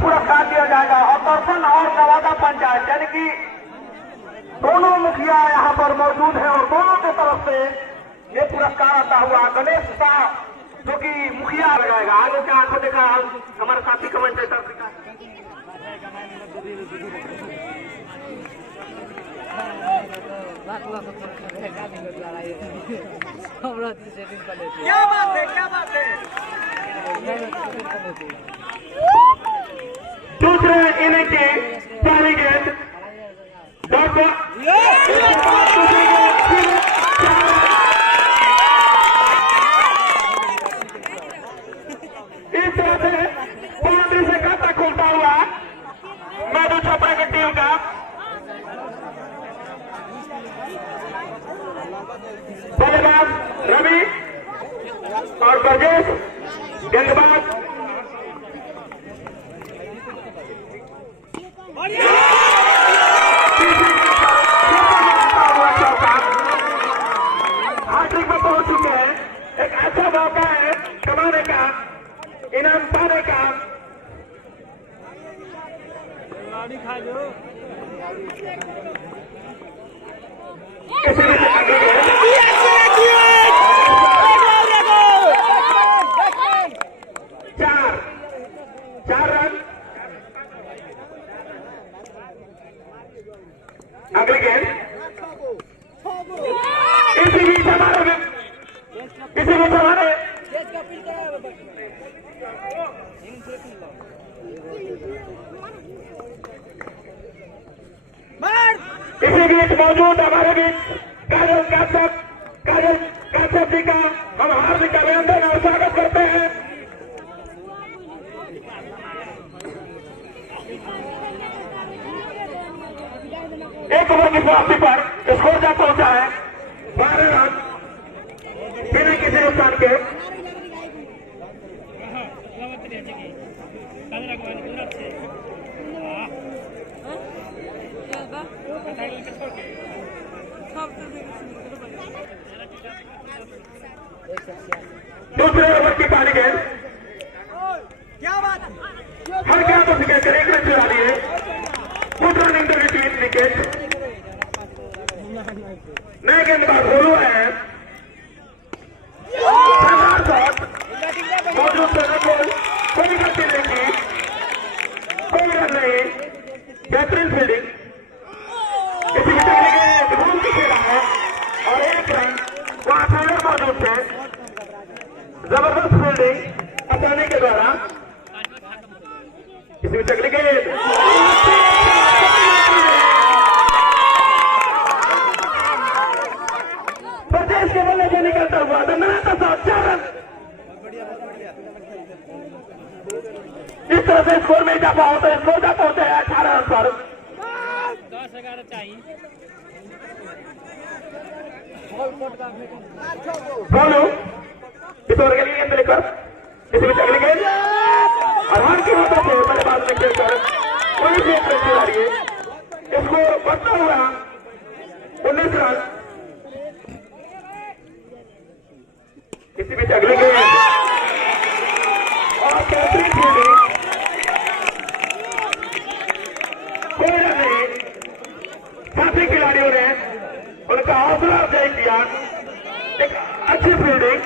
पुरस्कार दिया जाएगा। और दर्शन और नवादा पंचायत यानी कि दोनों मुखिया यहाँ पर मौजूद है और दोनों की तरफ से ये पुरस्कार आता हुआ गणेश शाह जो कि मुखिया लगाएगा। आगे क्या आंखों देखा हमारे साथी कमेंटेटर क्या बात है, क्या बात है। दूसरे इनिंग की पहली गेंद इस तरह से बाउंड्री से खाता खोलता हुआ मधु छपरा की टीम का बल्लेबाज रवि और ब्रजेश गेंदबाज किसी भी आगे चार रन। अगली गेंद इसी बीच हमारे इसी बीच मौजूद हमारे बीच काजल काश्यप जी का हम हार्दिक अभिनंदन और स्वागत करते हैं। एक ओवर की समाप्ति पर स्कोर जा पहुंचा है 12 रन बिना किसी नुकसान के। दूसरे ओवर की पानी गेंद हर क्या तो कहकर एक रन चुरा लिए। Good running the team wicket. नए गेंदबाज बोलू है मौजूद कोई गलती नहीं की, कोई रन नहीं, बेहतरीन फील्डिंग। किसी भी टकली के घूम के खेला है और एक रन वहां फील्डर मौजूद थे। जबरदस्त फील्डिंग अचाने के द्वारा किसी भी टकली के प्रदेश के बल्ले से निकलता हुआ दंडनाता था 4 रन। इस तरह से स्कोर में इजाफा होता है। स्कोर जाता होता है 18 रन पर। 10-11 चाहिए। बोलो इस ओवर के लिए गेंद लेकर किसी भी अगली गेंद और हार की हाथों से बल्लेबाज ने खेलकर कोई भी एक रन चुरा लिए। स्कोर बढ़ता हुआ 19 रन। किसी भी अगली गेंद और बेहतरीन फील्डिंग, कोई रन नहीं। साथी खिलाड़ियों ने उनका हौसला अफजाई किया। एक अच्छी फील्डिंग।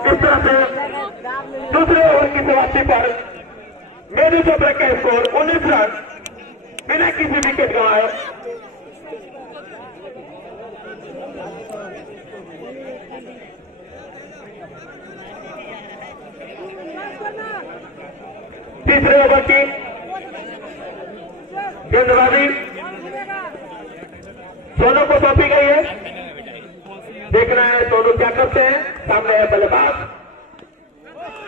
इस तरह से दूसरे ओवर की समाप्ति पर मेजर चोपड़ा का स्कोर 19 रन बिना किसी विकेट गंवाए। तीसरे ओवर की गेंदबाजी सोनू को सौंपी गई है। देखना है सोनू क्या करते हैं। सामने है बल्लेबाज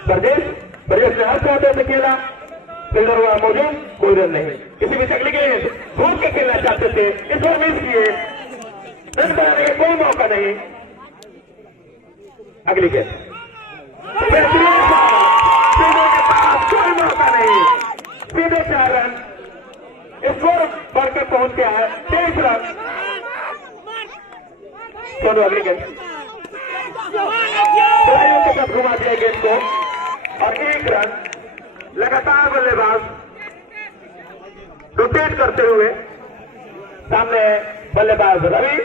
प्रदेश ने हर चाहते से खेला। फील्डर हुआ मौजूद, कोई रन नहीं। किसी भी अगली गेंद घूम के खेलना चाहते थे, इस बार मिस किए। रन बनाने का कोई मौका नहीं। अगली गेंद फील्डर के पास कोई मौका नहीं। सीधे 4 रन। स्कोर बढ़कर पहुंच गया है 23 रन। सोनू अगली गेंद खिलाड़ियों के साथ घुमा दिया गेंद को और 1 रन। लगातार बल्लेबाज रोटेट करते हुए सामने बल्लेबाज रवि,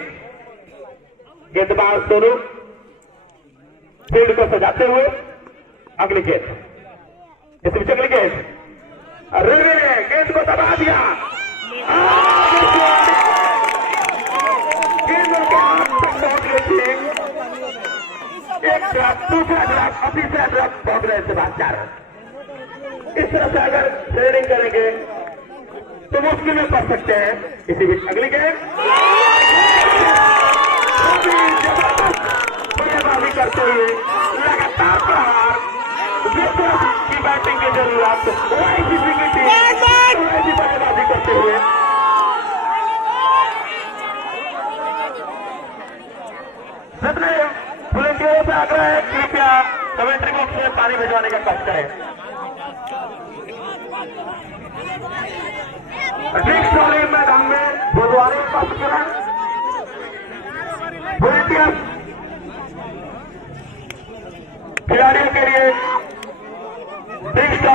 गेंदबाज सोनू फील्ड को सजाते हुए। अगली गेंद इस बीच अगली गेंद रवि ने गेंद को दबा दिया। गेंद उनके हाथ तक पहुंच गई थी। एक ड्रॉप, दूसरा ड्रॉप, तीसरा ड्रॉप पहुंच रहे थे बाद 4 रन। इस तरह से अगर ट्रेडिंग करेंगे तो मुश्किल में पड़ सकते हैं। इसी बीच अगली गेंद बल्लेबाजी करते हुए लगातार प्रहार। की बैटिंग की जरूरत ऐसी बल्लेबाजी करते हुए जितने वॉलंटियरों से आग्रह है कृपया कमेंट्री बॉक्स में पानी भिजवाने का कष्ट करें। ड्रिंक्स वाले मैदान में बुधवार पास करें। वॉलंटियर्स खिलाड़ियों के लिए ड्रिंक्स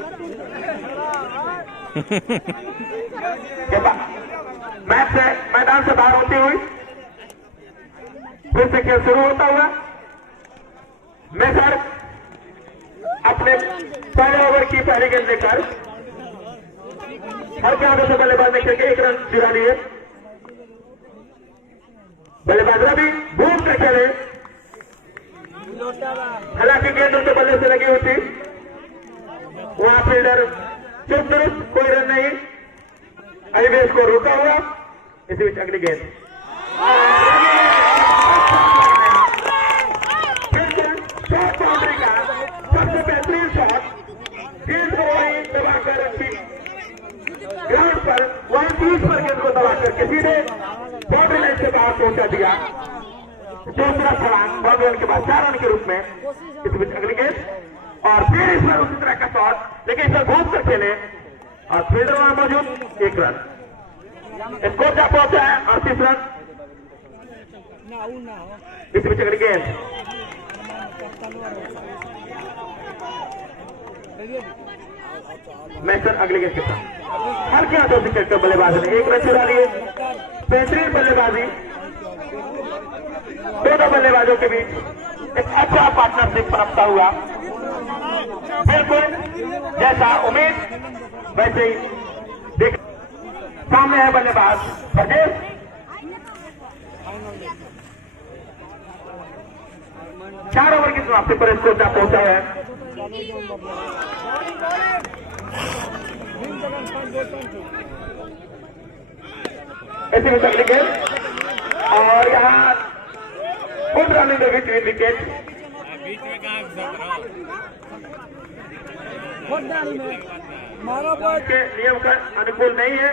मैच से मैदान से बाहर होती हुई फिर से खेल शुरू होता हुआ। मैं सर अपने पहले ओवर की पहली गेंद लेकर हर के आगे से बल्लेबाज ने करके 1 रन चुरा लिए। बल्लेबाज रवि घूम कर खेले, हालांकि गेंद उनके बल्ले से लगी हुई थी। वहां फील्डर चुप दुरुस्त, कोई रन नहीं। अभिवेश को रोका हुआ। इसी बीच अगली गेंद शॉर्ट बाउंड्री का सबसे बेहतरीन शॉट, गेंद को वही दबाकर ग्राउंड पर 120 पर गेंद को दबाकर किसी ने बाउंड्री लाइन से बाहर पहुंचा दिया। दूसरा छलांग बाउंड्री लाइन के बाद 4 रन के रूप में। इस बीच अगली गेंद और फिर इस पर उसी तरह का शॉट, लेकिन इस पर घूम कर खेले और फील्डर वहां मौजूद। 1 रन स्कोर जा पहुंचा है 38 रन। इस बीच अगली गेंद मैं सर अगली गेंद के साथ हल्के हाथों से खेलकर बल्लेबाज ने 1 रन चुरा लिए। बेहतरीन बल्लेबाजी, दोनों बल्लेबाजों के बीच एक अच्छा पार्टनरशिप पनपता हुआ। बिल्कुल जैसा उम्मीद वैसे ही देख। सामने है बल्लेबाज ब्रजेश। 4 ओवर की समाप्ति पर स्कोर जा पहुंचा है। ऐसे में अगली गेंद और यहाँ good running the wicket wicket के नियम का अनुकूल नहीं है।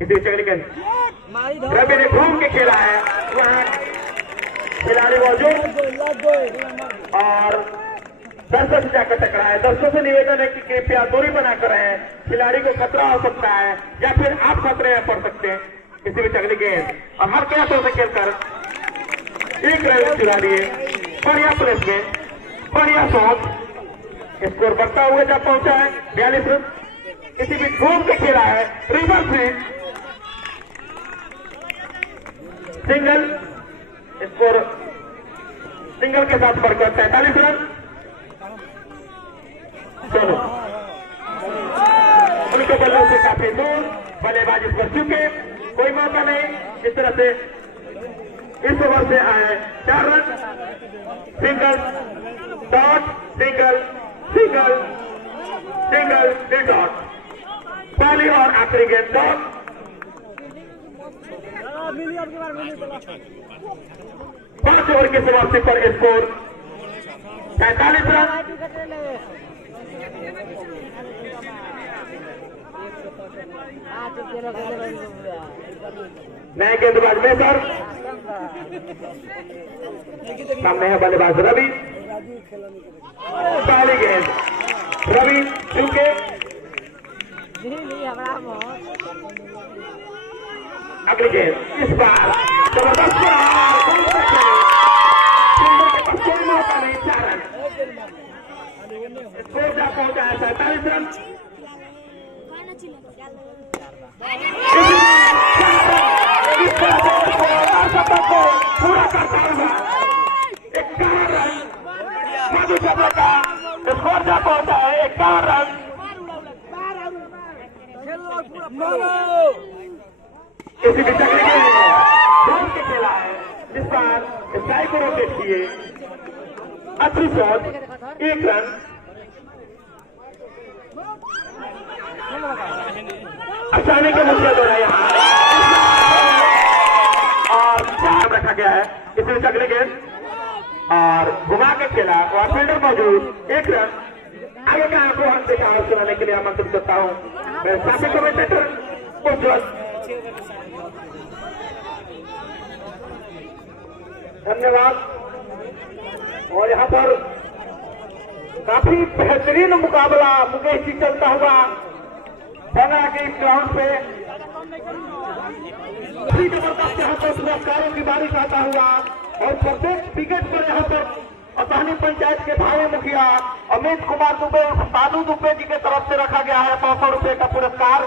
इसी अगली गेंद रवि ने घूम के खेला है, वहां खिलाड़ी मौजूद और दर्शक से जाकर टकरा है। दर्शकों से निवेदन है कि कृपया दूरी बनाकर रहें, खिलाड़ी को खतरा हो सकता है या फिर आप खतरे में पड़ सकते हैं। इसी बीच अगली गेंद और हर के हाथों से खेलकर 1 रन चुरा लिए। बढ़िया प्लेस में बढ़िया शॉट, स्कोर बढ़ता हुआ जा पहुंचा है 42 रन। इसी बीच घूम के खेला है, रिवर्स में सिंगल, स्कोर सिंगल के साथ बढ़कर 43 रन। चलो उनके बल्लों से काफी दूर बल्लेबाजी पर चुके, कोई मौका नहीं। इस तरह से इस ओवर से आए 4 run, single dot single single single फिर डॉट। पहली और आखिरी गेंद डॉट। 5 ओवर की समाप्ति पर स्कोर 45 रन। नए गेंदबाज में सर सामने है बल्लेबाज रवि। पहली गेंद रवि चूके अगली गेंद इस बार जबरदस्त कोई मौका नहीं। 4 रन स्कोर जा पहुंचा है 47 रन। को पूरा करता हुआ 51 रन मधु चंद्र का स्कोर जा पहुंचा है 51 रन। इसी बीच अगली गेंद घूम के खेला है, जिस बार स्ट्राइक को रोटेट किए। अच्छी शॉट, 1 रन। अचानक के मुद्दे दौड़ा यहाँ और चार रखा गया है। इसी बीच अगली गेंद और घुमा के खेला और फील्डर मौजूद। 1 रन। आगे का आपको हम देखा सुनाने के लिए आमंत्रित करता हूँ मैं साथी कमेंटेटर उज्ज्वल। धन्यवाद। और यहाँ पर काफी बेहतरीन मुकाबला मुकेश जी चलता हुआ बना के इस ग्राउंड पे जबरदस्त यहाँ पर पुरस्कारों की बारिश आता हुआ और प्रत्येक विकेट पर यहाँ पर असहनी पंचायत के भाई मुखिया अमित कुमार दुबे साधु दुबे जी के तरफ से रखा गया है 100 रुपए का पुरस्कार।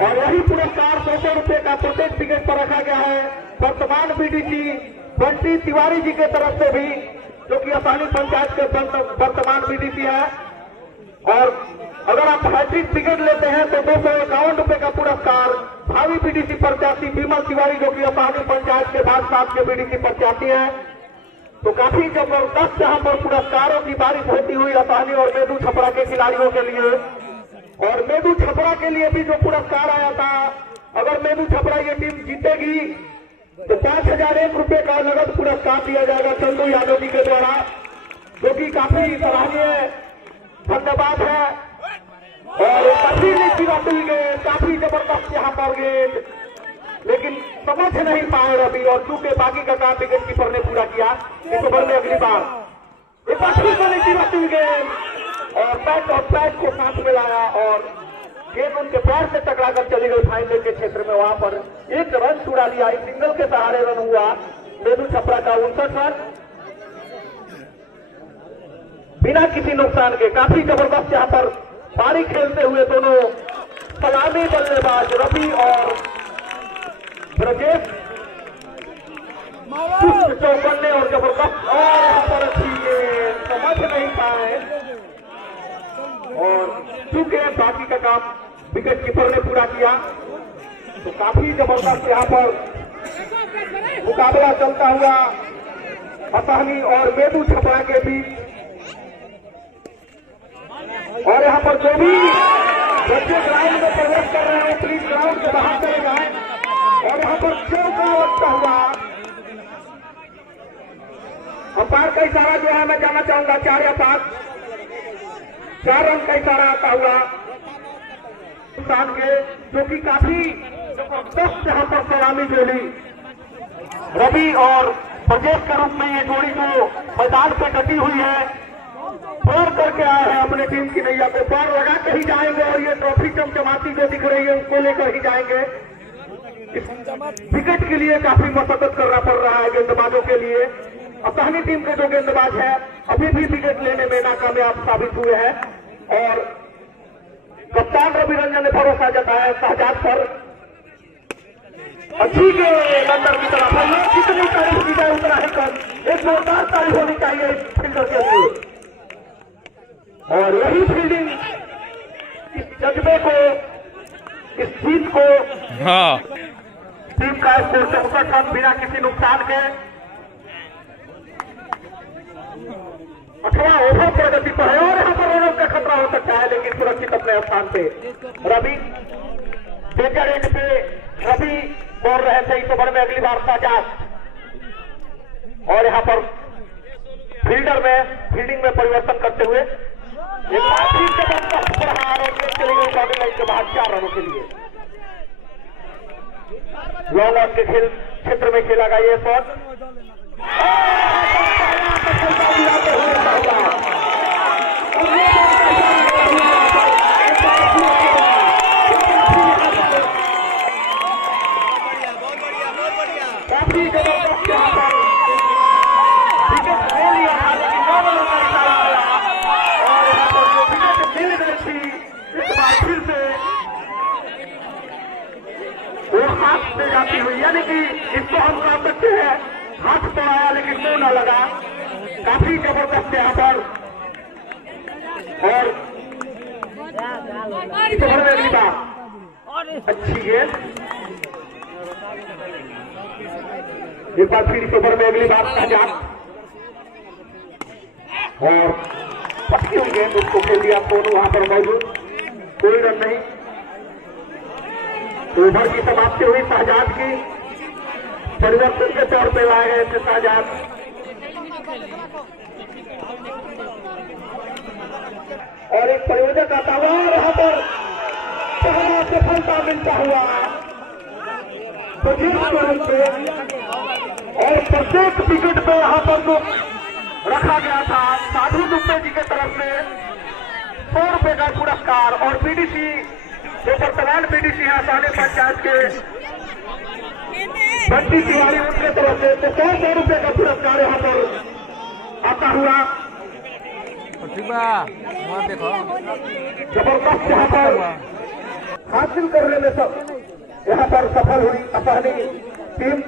और यही पुरस्कार 100 रुपए का प्रत्येक विकेट पर रखा गया है वर्तमान बीडीसी बंटी तिवारी जी के तरफ से भी, जो कि असहनी पंचायत के वर्तमान बीडीसी है। और अगर आप हैट्रिक विकेट लेते हैं तो 251 रुपए का पुरस्कार भावी बीडीसी प्रत्याशी विमल तिवारी, जो कि असहनी पंचायत के भाजपा के बीडीसी प्रत्याशी है। तो काफी जबरदस्त यहाँ पर पुरस्कारों की बारिश होती हुई असहनी और मेदू छपरा के खिलाड़ियों के लिए। और मेदू छपरा के लिए भी जो पुरस्कार आया था, अगर मेदू छपरा ये टीम जीतेगी तो 5001 रुपए का नगद पुरस्कार दिया जाएगा चंदू यादव जी के द्वारा, जो कि काफी सराहनीय धन्यवाद है। और काफी निचली गेंद, काफी जबरदस्त यहाँ पर गेंद, लेकिन समझ नहीं पाए रवि। और चूंकि बाकी का काम विकेट कीपर ने पूरा किया, इस ओवर में अगली बार एक बार फिर से निचली गेंद और पैट को साथ में लाया और गेंद उनके पैर से टकरा कर चली गई फाइनल के क्षेत्र में। वहां पर एक रन छुड़ा लिया, एक सिंगल के सहारे रन हुआ मेदू छपरा का 59 रन बिना किसी नुकसान के। काफी जबरदस्त यहाँ पर पारी खेलते हुए दोनों सलामी बल्लेबाज रवि और ब्रजेश चौकन्ने और जबरदस्त, और यहाँ पर अच्छी गेंद, समझ नहीं पाए। और चूंकि बाकी का काम विकेट कीपर ने पूरा किया, तो काफी जबरदस्त यहाँ पर मुकाबला चलता हुआ असहनी और मेदू छपरा के बीच। और यहाँ पर जो भी बच्चे ग्राउंड में प्रवेश कर रहे हैं प्लीज ग्राउंड से बाहर चले जाएं। और यहाँ पर चौका लगता हुआ अंपायर का इशारा जो है मैं जाना चाहूंगा 4 या 5, 4 रन का इशारा आता हुआ नुकसान के, जो कि काफी जबरदस्त यहाँ पर सलामी जोड़ी रवि और ब्रजेश के रूप में ये जोड़ी जो मैदान पे डटी हुई है, फोड़ करके आए हैं अपने टीम की नैया पे, पार लगा के ही जाएंगे। और ये ट्रॉफी चमचमाती जो दिख रही है उसको लेकर ही जाएंगे। विकेट के लिए काफी मशक्कत करना पड़ रहा है गेंदबाजों के लिए। असहनी टीम के जो गेंदबाज है अभी भी विकेट लेने में नाकामयाब साबित हुए हैं। और कप्तान रवि रंजन ने भरोसा जताया शहजाद पर। अच्छी गेंद अंदर की तरफ, कितनी तारीफ की जाए उतना है कम, एक जोरदार तारीफ होनी चाहिए इस फील्डर के लिए। और यही फील्डिंग इस जज्बे को, इस जीत को, टीम का स्कोर 64 रन बिना किसी नुकसान के 18 ओवर प्रगति पर है। और यहाँ पर रनों का खतरा हो सकता है, लेकिन सुरक्षित अपने स्थान पे रवि डेकर एंड पे रवि बोल रहे थे इस ओवर में अगली बार शहजाद। और यहाँ पर फील्डिंग में परिवर्तन करते हुए एक काफी जबरदस्त प्रहार और गेंद चली गई बॉडी लाइन के बाहर 4 रनों के लिए। लॉन्ग ऑन के खेल क्षेत्र में खेला गया ये शॉट, काफी जबरदस्त यहाँ पर विकेट ले लिया था, लेकिन 9 रनों का इशारा आया। और यहाँ पर जो विकेट मिल गई थी इस बार फिर से वो हाथ से जाती हुई, यानी कि इसको हम कह सकते हैं हाथ तो आया लेकिन मुंह न लगा। काफी जबरदस्त यहाँ पर। और इस ओवर में अगली बार अच्छी गेंद, एक बार फिर इस ओवर में अगली बार शहजाद और पटकी हुई गेंद उसको खेल दिया दोनों वहां पर मौजूद, कोई रन नहीं। ओवर की समाप्ति हुई शहजाद की, परिवर्तन के तौर पे लाए गए थे शहजाद। और एक प्रयोजक आता हुआ यहाँ पर पहला सफलता मिलता हुआ और प्रत्येक विकेट पे यहाँ पर जो रखा गया था साधु दुबे जी की तरफ से 100 रुपए का पुरस्कार। और बीडीसी जो वर्तमान बीडीसी है असहनी पंचायत के बंटी तिवारी उनके तरफ से 100 रुपए का पुरस्कार यहाँ पर आता हुआ देखो जबरदस्त यहाँ पर हासिल करने में सब यहाँ पर सफल हुई अपनी टीम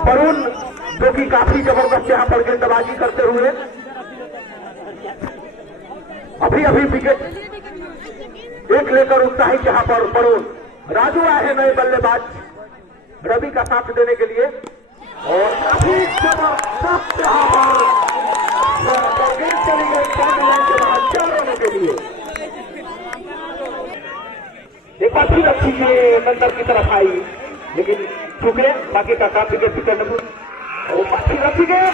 वरुण, जो कि काफी जबरदस्त यहाँ पर गेंदबाजी करते हुए अभी अभी विकेट एक लेकर उत्साहित यहाँ पर वरुण। राजू आए हैं नए बल्लेबाज रवि का साथ देने के लिए और काफी जबरदस्त यहाँ पर गेंद चली गई के बाद 4 रनों के लिए। एक बार फिर अच्छी अंदर की तरफ आई, लेकिन चुके बाकी का काम विकेट विकेट और बाकी रखी गए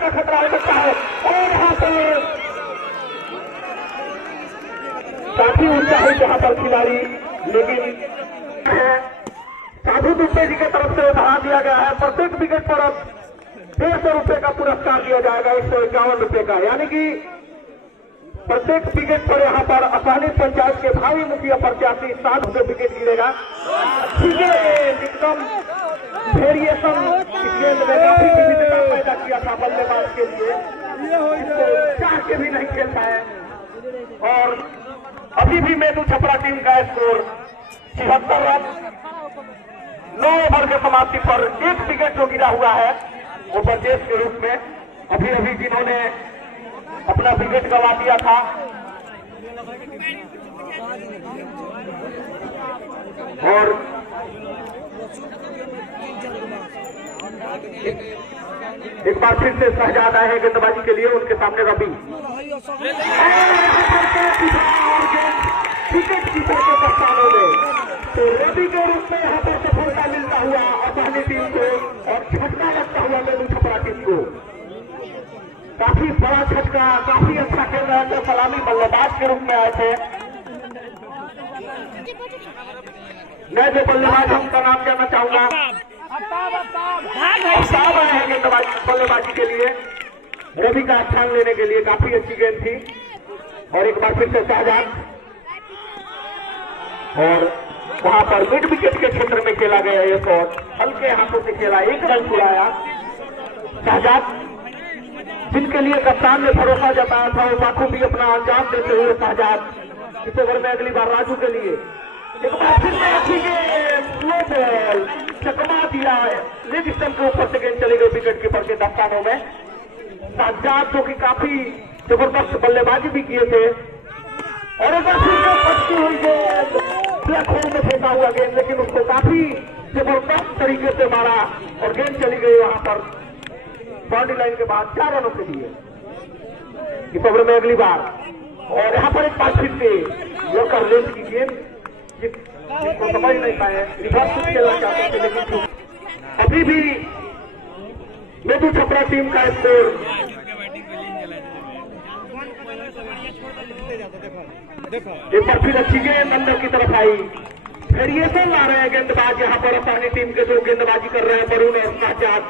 का खतरा हो सकता है और यहाँ पर काफी उत्साहित यहाँ पर खिलाड़ी, लेकिन साधु दुबे जी की तरफ से बढ़ा दिया गया है। प्रत्येक विकेट पर अब 150 रुपए का पुरस्कार दिया जाएगा, 151 रुपए का, यानी कि प्रत्येक विकेट पर यहाँ पर असानी पंचायत के भावी मुखिया प्रत्याशी 7 रुपए विकेट गिरेगा। एकदम वेरिएशन इस गेंद में काफी विविधता पैदा किया था बल्लेबाज के लिए, चाह के भी नहीं खेल पाए। और अभी भी मेदू छपरा टीम का स्कोर 76 रन। 9 ओवर के समाप्ति पर 1 विकेट जो गिरा हुआ है वो बरजेश के रूप में अभी अभी जिन्होंने अपना विकेट गंवा दिया था। और एक बार फिर से शहजाद आए हैं गेंदबाजी के लिए, उनके सामने रवि विकेट कीपर के कप्तानों में तो रवि के रूप में यहाँ पर सफलता मिलता हुआ अपनी टीम को और झटका लगता हुआ मेदू छपरा टीम को। काफी बड़ा झटका, काफी अच्छा खेल रहे थे, सलामी बल्लेबाज के रूप में आए थे। मैं जो बल्लेबाज उनका नाम जानना चाहूंगा, साहब आए हैं गेंदबाजी बल्लेबाजी के लिए रवि का स्थान लेने के लिए। काफी अच्छी गेंद थी और एक बार फिर से शहजाद और वहां पर मिड विकेट के क्षेत्र में खेला गया ये शॉट, हल्के हाथों से खेला, 1 रन छुड़ाया शहजाद, जिनके लिए कप्तान ने भरोसा जताया था वो बाखूबी अपना अंजाम देते हुए शहजाद इस ओवर में अगली बार राजू के लिए एक बार फिर से स्लो बॉल चकमा दिया लेग स्टंप के ऊपर से गेंद चली गई विकेट कीपर के दस्तानों में। शहजाद जो कि काफी जबरदस्त बल्लेबाजी भी किए थे और एक बार फिर से पटकी हुई गेंद ब्लैक होल में फेंका हुआ गेंद, लेकिन उसको काफी जबरदस्त तरीके से मारा और गेंद चली गई वहां पर बाउंड्री लाइन के बाद 4 रनों के लिए इस ओवर में अगली बार। और यहाँ पर एक बार फिर से योकर लेंथ की गेंद जिसको समझ नहीं पाए, रिवर्स खेलना चाहते थे, लेकिन अभी भी मेदू छपरा टीम का स्कोर एक बार फिर अच्छी गेंद अंदर की तरफ आई। वेरिएशन ला रहे हैं गेंदबाज यहाँ पर अपनी टीम के जो गेंदबाजी कर रहे हैं वरुण और शहजाद,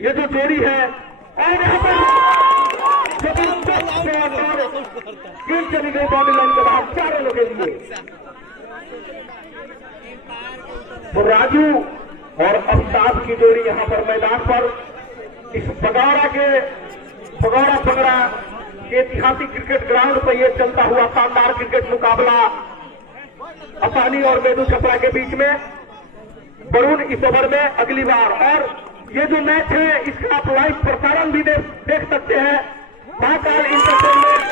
ये जो जोड़ी है। और यहाँ पर जबरदस्त गेंद चली गई बाउंड्री लाइन के बाहर 4 रनों के लिए। तो राजू और अमिताभ की जोड़ी यहाँ पर मैदान पर इस बगौड़ा पगड़ा के ऐतिहासिक क्रिकेट ग्राउंड पर यह चलता हुआ शानदार क्रिकेट मुकाबला असानी और मेदू छपरा के बीच में। वरुण इस ओवर में अगली बार, और ये जो मैच है इसका आप लाइव प्रसारण भी देख सकते हैं महाकाल इंटरटेनमेंट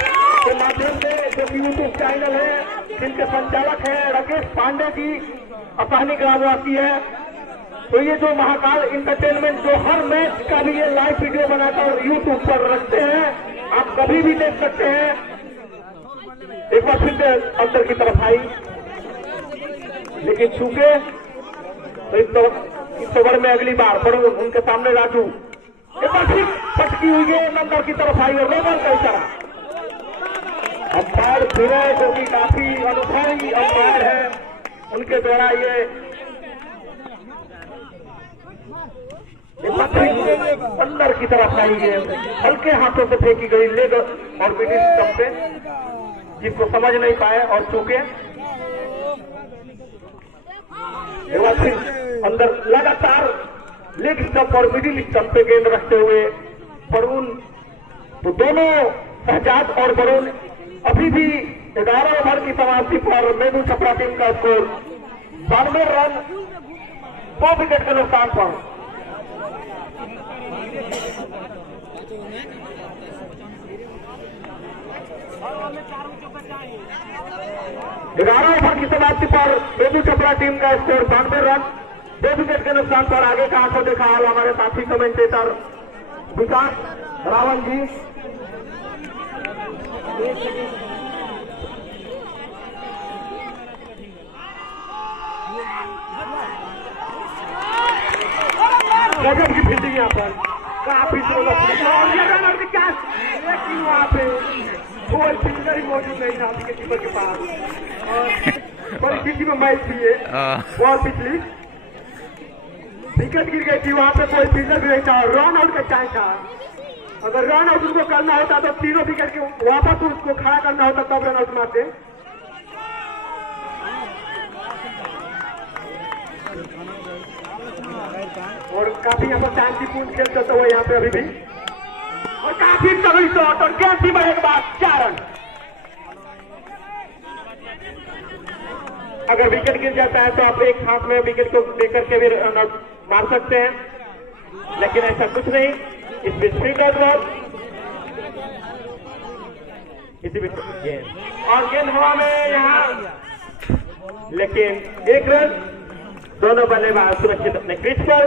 के माध्यम से, जो कि यूट्यूब चैनल है जिनके संचालक है राकेश पांडे जी, असानी ग्रामवासी है। तो ये जो महाकाल इंटरटेनमेंट जो हर मैच का भी ये लाइव वीडियो बनाकर यूट्यूब पर रखते हैं, आप कभी भी देख सकते हैं। एक बार फिर से अंदर की तरफ आई, लेकिन चूके तो इस ओवर में अगली बार वरुण, उनके सामने राजू, एक बार फिर पटकी हुई है अंदर की तरफ आई और रोबल का इशारा। अंपायर विनय जो कि काफी अनुभवी अंपायर है, उनके द्वारा ये अंदर की तरफ आई है, हल्के हाथों से फेंकी गई लेग और मिडिल स्टंप पे, जिसको समझ नहीं पाए और चूके। एक बार फिर अंदर लगातार लेग स्टंप और मिडिल स्टंप पे गेंद रखते हुए वरुण, तो दोनों शहजाद और वरुण अभी भी 11 ओवर की समाप्ति पर मेदू छपरा टीम का स्कोर 92 रन 2 विकेट के नुकसान पर। ग्यारह ओवर की समाप्ति पर मेदू छपरा टीम का स्कोर 92 रन 2 विकेट के नुकसान पर। आगे का आंखों देखा हाल हमारे साथी कमेंटेटर विकास रावल जी। गजब की फील्डिंग यहाँ पर, काफी क्या, लेकिन वहाँ पे कोई फील्डर ही मौजूद नहीं था विकेट कीपर के पास। और परिस्थिति में मैच थी ये बॉल पिछली, विकेट गिर गई थी, वहाँ पे कोई फील्डर भी नहीं था। रन आउट का चांस था, अगर रन आउट उनको करना होता तो तीनों विकेट के वापस उसको खड़ा करना होता तब रन आउट मारते। और काफी यहाँ पर शांतिपूर्ण खेल चलता हुआ यहाँ पे अभी भी, और काफी तगड़ी शॉट और गेंद भी बढ़े के बाद 4 रन। अगर विकेट गिर जाता है तो आप एक हाथ में विकेट को लेकर के भी रन आउट मार सकते हैं, लेकिन ऐसा कुछ नहीं। इस बीच फ्री बॉल, इसी बीच गेंद और गेंद हवा में यहाँ, लेकिन 1 रन। दोनों बल्लेबाज सुरक्षित अपने क्रीज पर।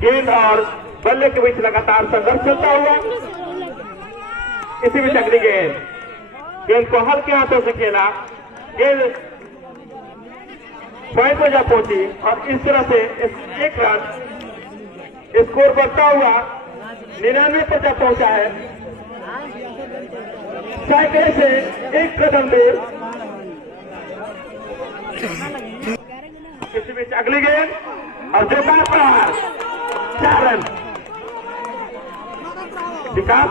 गेंद और बल्ले के बीच लगातार संघर्ष चलता हुआ। इसी बीच अगली गेंद को हल्के हाथों से खेला, गेंद पॉइंट पर जा पहुंची और इस तरह से 1 रन स्कोर बढ़ता हुआ 99 पर जा पहुंचा है। साइकिल से 1 कदम दूर। इसी बीच अगली गेंद और जो बात 4 रन विकास।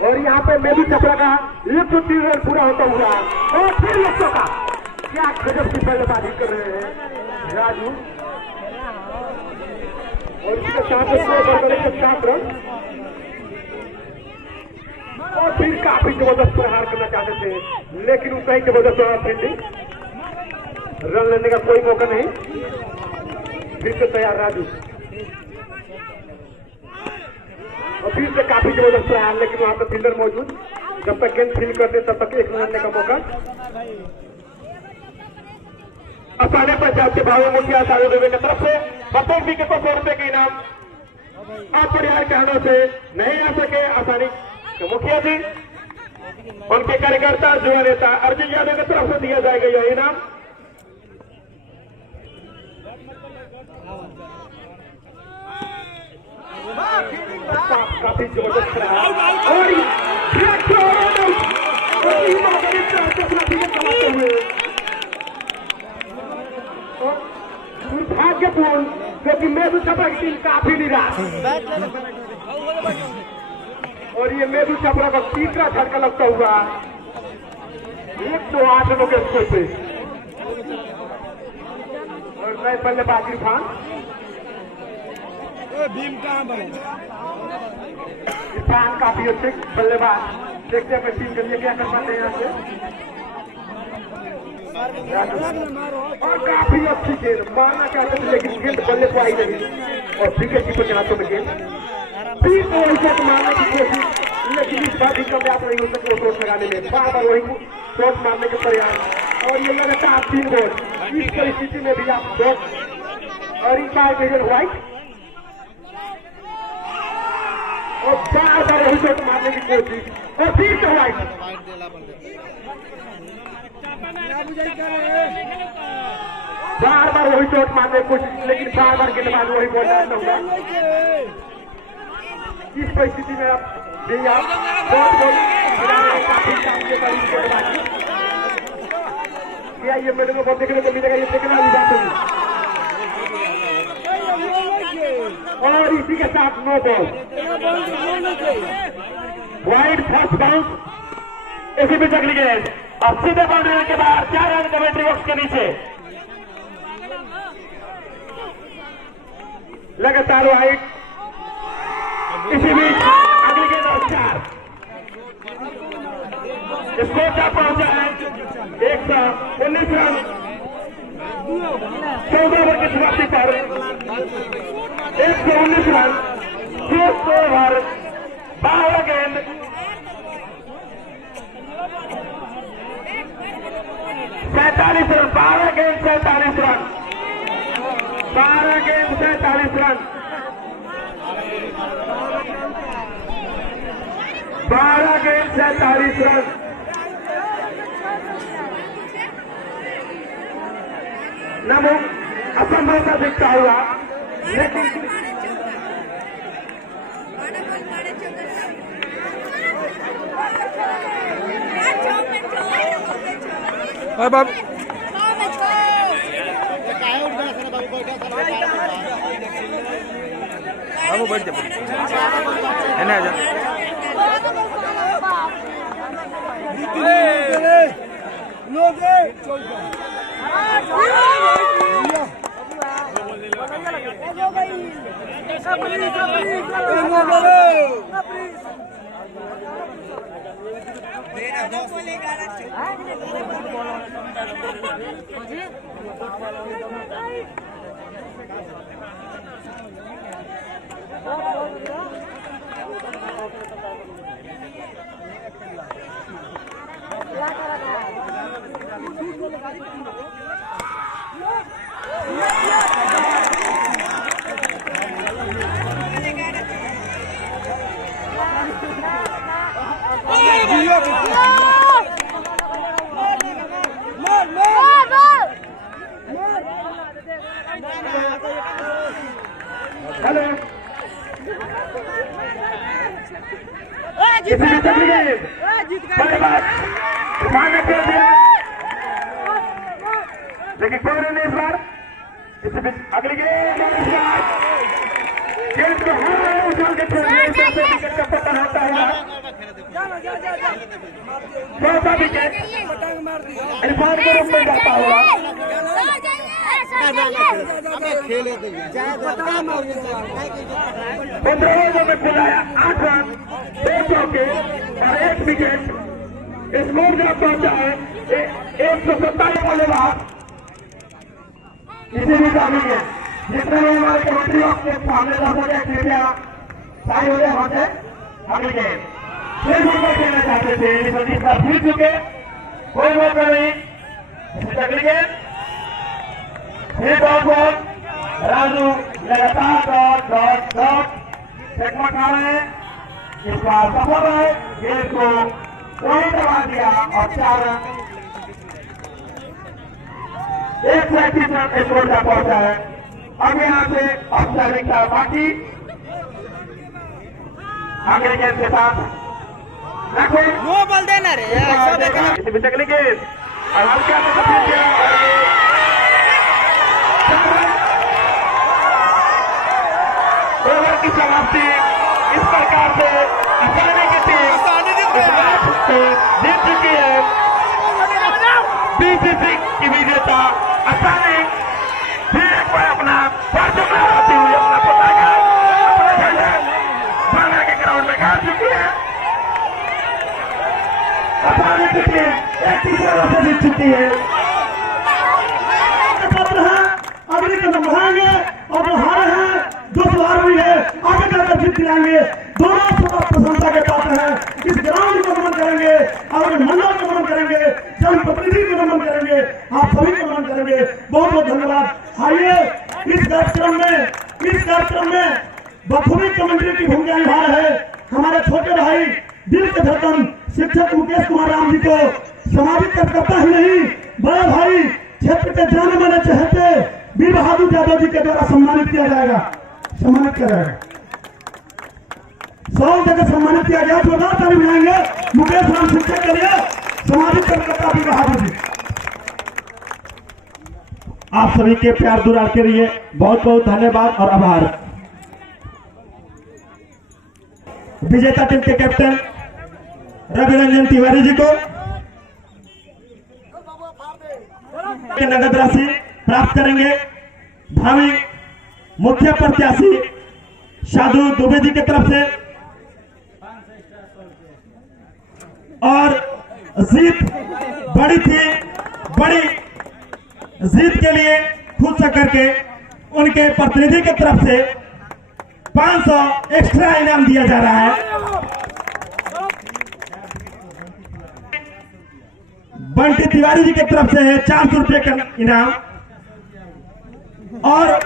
और यहाँ पे मेदू छपरा का 103 रन पूरा होता हुआ और फिर 100 का, क्या गजब की बल्लेबाजी कर रहे हैं राजू। और इसके साथ 107 रन और फिर काफी जबरदस्त प्रहार करना चाहते थे, लेकिन उतना ही जबरदस्त फील्डिंग, रन लेने का कोई मौका नहीं। फिर से तैयार राजू और फिर से काफी जबरदस्त प्रहार, लेकिन वहां पर फील्डर मौजूद। जब तक गेंद फील करते तब तक 1 रन लेने का मौका। असाने पंजाब के भावी मुखिया साधु दुबे की तरफ से प्रत्येक विकेट को 100 रुपए के इनाम अपरिहार्य कारणों से नहीं आ सके आसानी के मुखिया जी, उनके कार्यकर्ता युवा नेता अर्जुन यादव की तरफ से दिया जाएगा यह इनाम। काफी जबरदस्त दुर्भाग्यपूर्ण, क्योंकि मेदू छपरा की टीम काफी निराश, और ये मेदू छपरा का तीसरा झटका लगता हुआ 108 रनों के स्कोर पे। और नए बल्लेबाज इरफान काफी अच्छे बल्लेबाज, देखते हैं टीम के लिए क्या कर पाते हैं यहाँ से। और काफी अच्छी गेंद मारना चाहते थे, लेकिन गेंद बल्ले को आई नहीं और विकेट कीपर के हाथों में गेंद। फिर तो विकेट मारने की कोशिश, लेकिन इस बार भी कामयाब नहीं हो सके शॉट लगाने में। बार बार वही शॉट मारने के प्रयास, और ये लगातार 3 बॉल। इस परिस्थिति में भी आप शॉट और इस बार विकेट व्हाइट और बार बार वही शॉट मारने की कोशिश और फिर से व्हाइट। बार बार वही शॉट मारने की कोशिश, लेकिन बार बार गेंदबाज वही बॉल डालता हुआ। इस परिस्थिति में आप काफी काम के क्या ये मेडल में बहुत देखने को मिलेगा, ये देखने वाली बात होगी। और इसी के साथ 9 बॉल वाइड फर्स्ट बाउंस। इसी बीच अगली गेंद अब सीधे बाउंड्री के बाहर 4 रन कमेंट्री बॉक्स के नीचे। लगातार वाइट। इसी बीच अगली गेंद और 4। स्कोर क्या पहुंचा है 119 रन 14 ओवर की समाप्ति पर 119 रन 6 ओवर 12 गेंद 47 रन 12 गेंद 47 रन 12 गेंद 47 रन 12 गेंद 47 रन। नमो असंभव सा दिखता हुआ लेकिन बाबू बाबू बैठ जा है ना आजा हेलो किसी भी चली गई बल्लेबाज इरफान ने खेल दिया लेकिन कोई नहीं इस बार। इसी बीच अगली गेंद गेंद को हर उछाल के खेलने से विकेट का पतन होता है। चौथा विकेट इरफान के रूप में जाता हुआ 15 ओवर में बुलाया 8 रन 2 चौके और 1 विकेट। स्कोर जब पहुंचा है 127 बल्लेबाज। किसी भी कामी में जितने लोग हमारे कमेंट्री बॉक्स के सामने दर्शक है कृपया साई हो जाए वहां से अगली गेम फिर फुटबॉल खेलना चाहते थे संदीप साहब जीत चुके कोई मौका नहीं। अगली गेम फिर बॉल राजू लगातार डॉट चकमा खा रहे हैं। इस बार सफल है गेंद को कोई दबा दिया और 4 रन 137 रन स्कोर का पहुंचा है। अब यहाँ से औपचारिक का बाकी अगले गेंद के साथ रखो नो बल देना रे किसी भी तकलीफ और हम क्या ओवर की समाप्ति इस प्रकार से किसानी की टीम जीत चुकी है। बीसीसी की विजेता असानी फिर एक बार अपना फर्ज लहराती हुई अपना पताका अपने थाना के ग्राउंड में गाड़ चुकी है। असानी की टीम 31 रनों से जीत चुकी है। अगले कदम बढ़ाएंगे और जो हारे हैं जो सुधार हुई है आगे जाकर जीत दिलाएंगे। दोनों प्रशंसा के पात्र हैं। इस ग्राउंड को नमन करेंगे और मंडल को नमन करेंगे जनप्रतिनिधि को नमन करेंगे आप सभी को नमन करेंगे। बहुत बहुत धन्यवाद। आइए इस कार्यक्रम में बखूबी कमेंट्री की भूमिका निभा रहे हमारे छोटे भाई दिल के धड़कन शिक्षक मुकेश कुमार राम जी को सामाजिक कार्यकर्ता ही नहीं बड़े भाई क्षेत्र के जाने माने चहेते वीर बहादुर यादव जी के द्वारा सम्मानित किया जाएगा। 100 जगह सम्मानित किया गया। जोरदार ताली बजाएंगे मुकेश राम शिक्षक के लिए सामाजिक कार्यकर्ता वीर बहादुर जी। आप सभी के प्यार दुलार के लिए बहुत बहुत धन्यवाद और आभार। विजेता टीम के कैप्टन रवि रंजन तिवारी जी को नगद राशि प्राप्त करेंगे। भावी मुख्य प्रत्याशी साधु दुबे जी की तरफ से, और जीत बड़ी थी, बड़ी जीत के लिए खुश करके उनके प्रतिनिधि की तरफ से 500 एक्स्ट्रा इनाम दिया जा रहा है। बंटी तिवारी जी की तरफ से है 400 रुपये का इनाम, और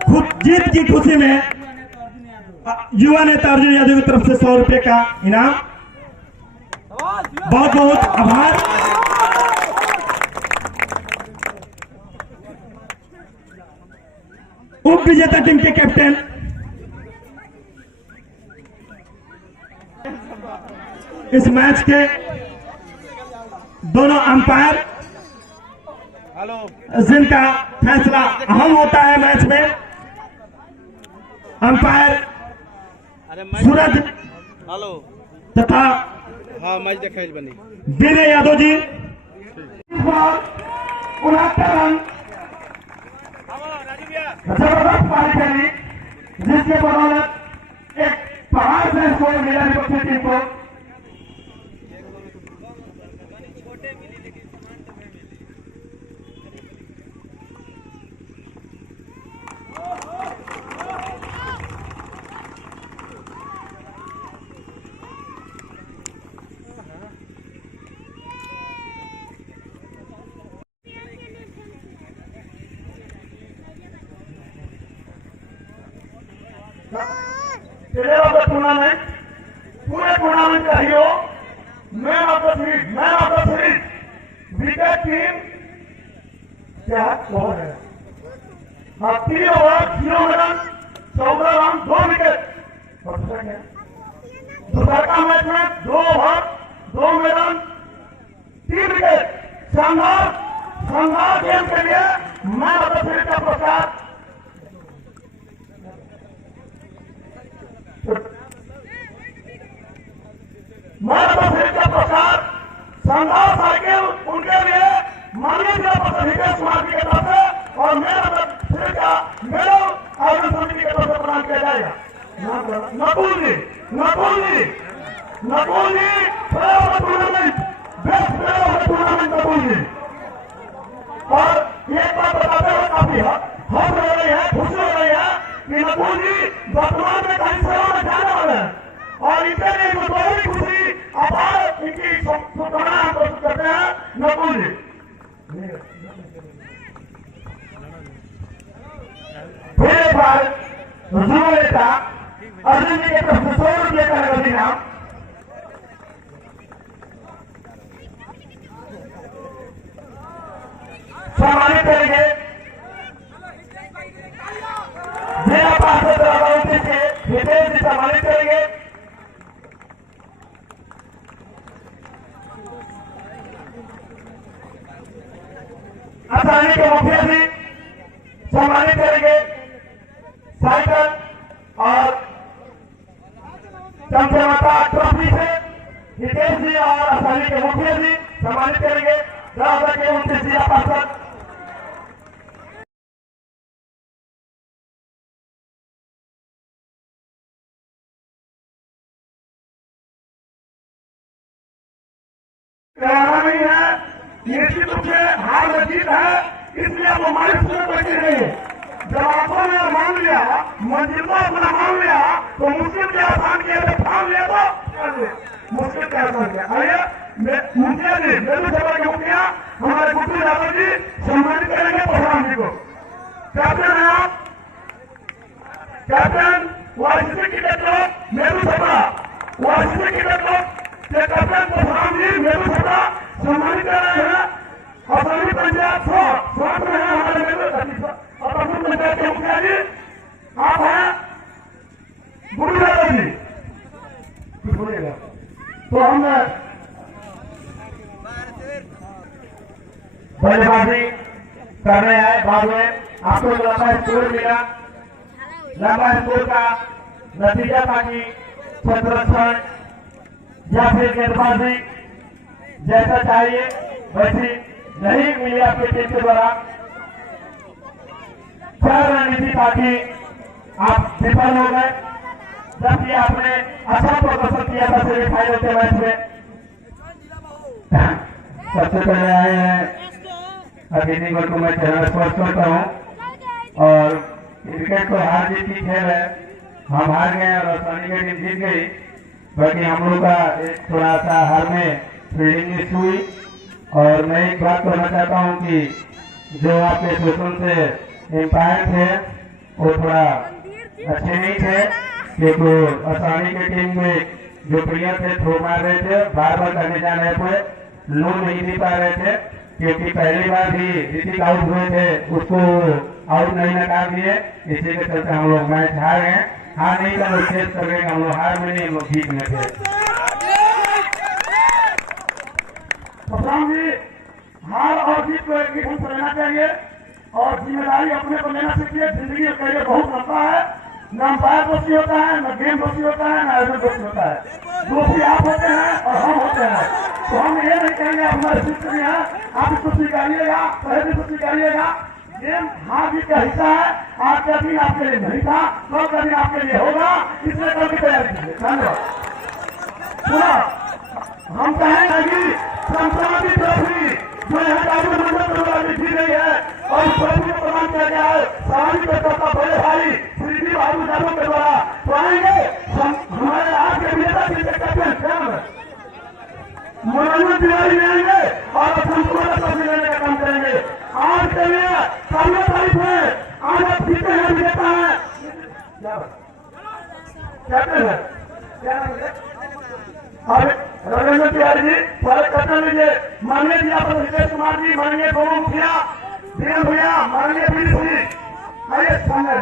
खुद जीत की खुशी में युवा नेता अर्जुन यादव की तरफ से 100 रुपये का इनाम। बहुत बहुत आभार। उप विजेता टीम के कैप्टन इस मैच के दोनों अंपायर जिनका फैसला अहम होता है मैच में, अंपायर सूरज तथा मैच देखा बनी विनय यादव जी। 69 रन जबरदस्त पारी खेली, जिसके बदौलत एक पहाड़ से स्कोर मिला विपक्षी टीम को। प्लेयर ऑफ द टूर्नामेंट, पूरे टूर्नामेंट का hero, man of the series, wicket team क्या बहुत है। 3 ओवर 0 रन, 14 रन, 2 विकेट। दोपहर का मैच में 2 ओवर 2 रन, 3 विकेट। शानदार गेम के लिए मैन ऑफ द सीरीज का पुरस्कार शानदार साइकिल उनके लिए माननीय जिला प्रशासन हितेश कुमार जी की तरफ से, और मेरे का मेडल आयोजन समिति की तरफ से प्रदान किया जाएगा। Nakul ji player of the tournament, best player of the tournament Nakul ji. और एक बात बताते हुए काफी हर्ष हो रही है, खुशी हो रही है कि नकुल जी वर्तमान में कहीं सेवा में जाने वाले हैं, और इनके लिए जो बड़ी खुशी अपार इनकी शुभकामनाएं प्रस्तुत करते हैं नकुल जी। फिर एक बार युवा नेता अर्जुन जी के तरफ से 100 रुपये का नगद इनाम। सम्मानित करेंगे जिला पार्षद रावती के हितेश जी, सम्मानित करेंगे। आसानी के मुखिया जी सम्मानित करेंगे साइकिल और चमचमाता ट्रॉफी से। हितेश जी और आसानी के मुखिया जी सम्मानित करेंगे राजा के उनके जिला पार्षद। नहीं है, निश्चित रूप से हार में जीत है, इसलिए वो मायूस में बैठे नहीं। जब आपको ने मान लिया, मंजिल को अपना मान लिया, तो मुश्किल के आसान के लिए ठान लिया तो मुश्किल के आसान किया। आइए मुखिया जी, मेरे सभा के मुखिया हमारे गुप्तू यादव जी सम्मानित करेंगे प्रधान जी को। कैप्टन है आप, captain YCC cricket club Meru सभा, वाईसीसी क्रिकेट क्लब के कैप्टन प्रधान जी मेरू सभा सम्मानित कर रहे हैं। असमी पंचायत 100 में है हमारे मेरू और असम पंचायत के मुखिया जी आप हैं गुरु यादव जी, कुछ बोलिएगा। तो हम बल्लेबाजी करने आए, बाद में आपको लंबा स्कोर मिला। लंबा स्कोर का नतीजा था कि संरक्षण या फिर गेंदबाजी जैसा चाहिए वैसी नहीं मिली आपकी टीम के द्वारा। 4 रणनीति था कि आप विफल हो गए, जबकि आपने अच्छा प्रदर्शन किया था सेमीफाइनल के मैच में। सबसे पहले आए हैं अतिथि को मैं चरण स्पर्श करता हूँ। और क्रिकेट तो हार जीत की खेल है, हम हार गए और आसानी की टीम जीत गई। बाकी हम लोग का थोड़ा सा हार में फील्डिंग मिस हुई। और मैं एक बात कहना चाहता हूँ कि जो आपके शोषण से एम्पायर थे वो थोड़ा अच्छे नहीं थे, क्योंकि आसानी की टीम में जो प्लेयर थे थ्रो मार रहे थे, बार बार करने जाने पर लोन नहीं दे पा रहे थे, क्योंकि पहली बार भी ऋतिक आउट हुए थे, उसको आउट नहीं लगा दिए। इसी के चलते हम लोग मैच हार गए। हार नहीं कर चेस कर रहे, हम लोग हार में नहीं, हम लोग जीत में थे। जी, हार और जीत को एक ढंग से लेना चाहिए और जिम्मेदारी अपने को लेना सीखिए। जिंदगी का ये बहुत लंबा है, न अंपायर दोषी होता है, न गेम दोषी होता है, न आयोजन दोषी होता है। दोषी आप होते हैं और हम होते हैं। तो हम ये नहीं कहेंगे हमारे सूत्र में है, आप इसको स्वीकारिएगा, पहले भी स्वीकारिएगा। गेम हार जीत का हिस्सा है। आज का दिन आपके लिए नहीं था, कल का दिन आपके लिए होगा, इसलिए कल की तैयारी कीजिए। धन्यवाद। सुना, हम चाहेंगे कि संक्रांति ट्रॉफी जो यहाँ काबू मंडल दी गई है और इस ट्रॉफी को प्रदान किया गया है सामाजिक कार्यकर्ता बड़े भाई श्री बाबू यादव के द्वारा, तो आएंगे हमारे आज के विजेता टीम के कैप्टन मनोरंजन तिवारी में आएंगे और संपूर्ण ट्रॉफी लेने का काम करेंगे। आज के लिए 15 तारीख है, आज आप जीते हैं, विजेता है कैप्टन है रविंद्र तिवारी जी, स्वागत करते लीजिए। माननीय जिलापति हितेश कुमार जी, माननीय गोलू मुखिया, धीरेन्द्र भैया, माननीय पीड़ित जी, आइए सामने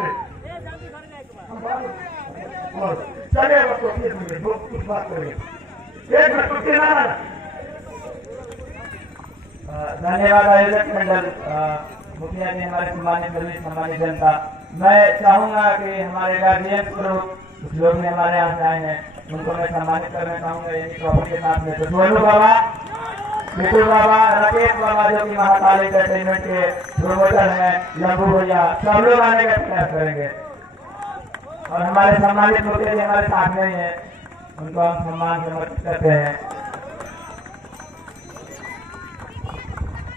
चलिए कुछ बात करिए। एक मिनट रुकिए ना। धन्यवाद आयोजक मंडल, मुखिया जी, हमारे सम्मानित सम्मानित जनता। मैं चाहूंगा कि हमारे गार्जियंस ग्रुप कुछ लोग ने हमारे यहाँ से आए हैं, उनको मैं सम्मानित करना चाहूंगा इन ट्रॉफी के साथ में। तो सोनू बाबा, बिटू बाबा, राकेश बाबा जो कि महाकाल एंटरटेनमेंट के प्रोमोटर हैं, लंबू भैया, सब लोग आने का प्रयास करेंगे। और हमारे सम्मानित मुखिया जी हमारे साथ में हैं, उनको हम सम्मान समर्पित करते हैं।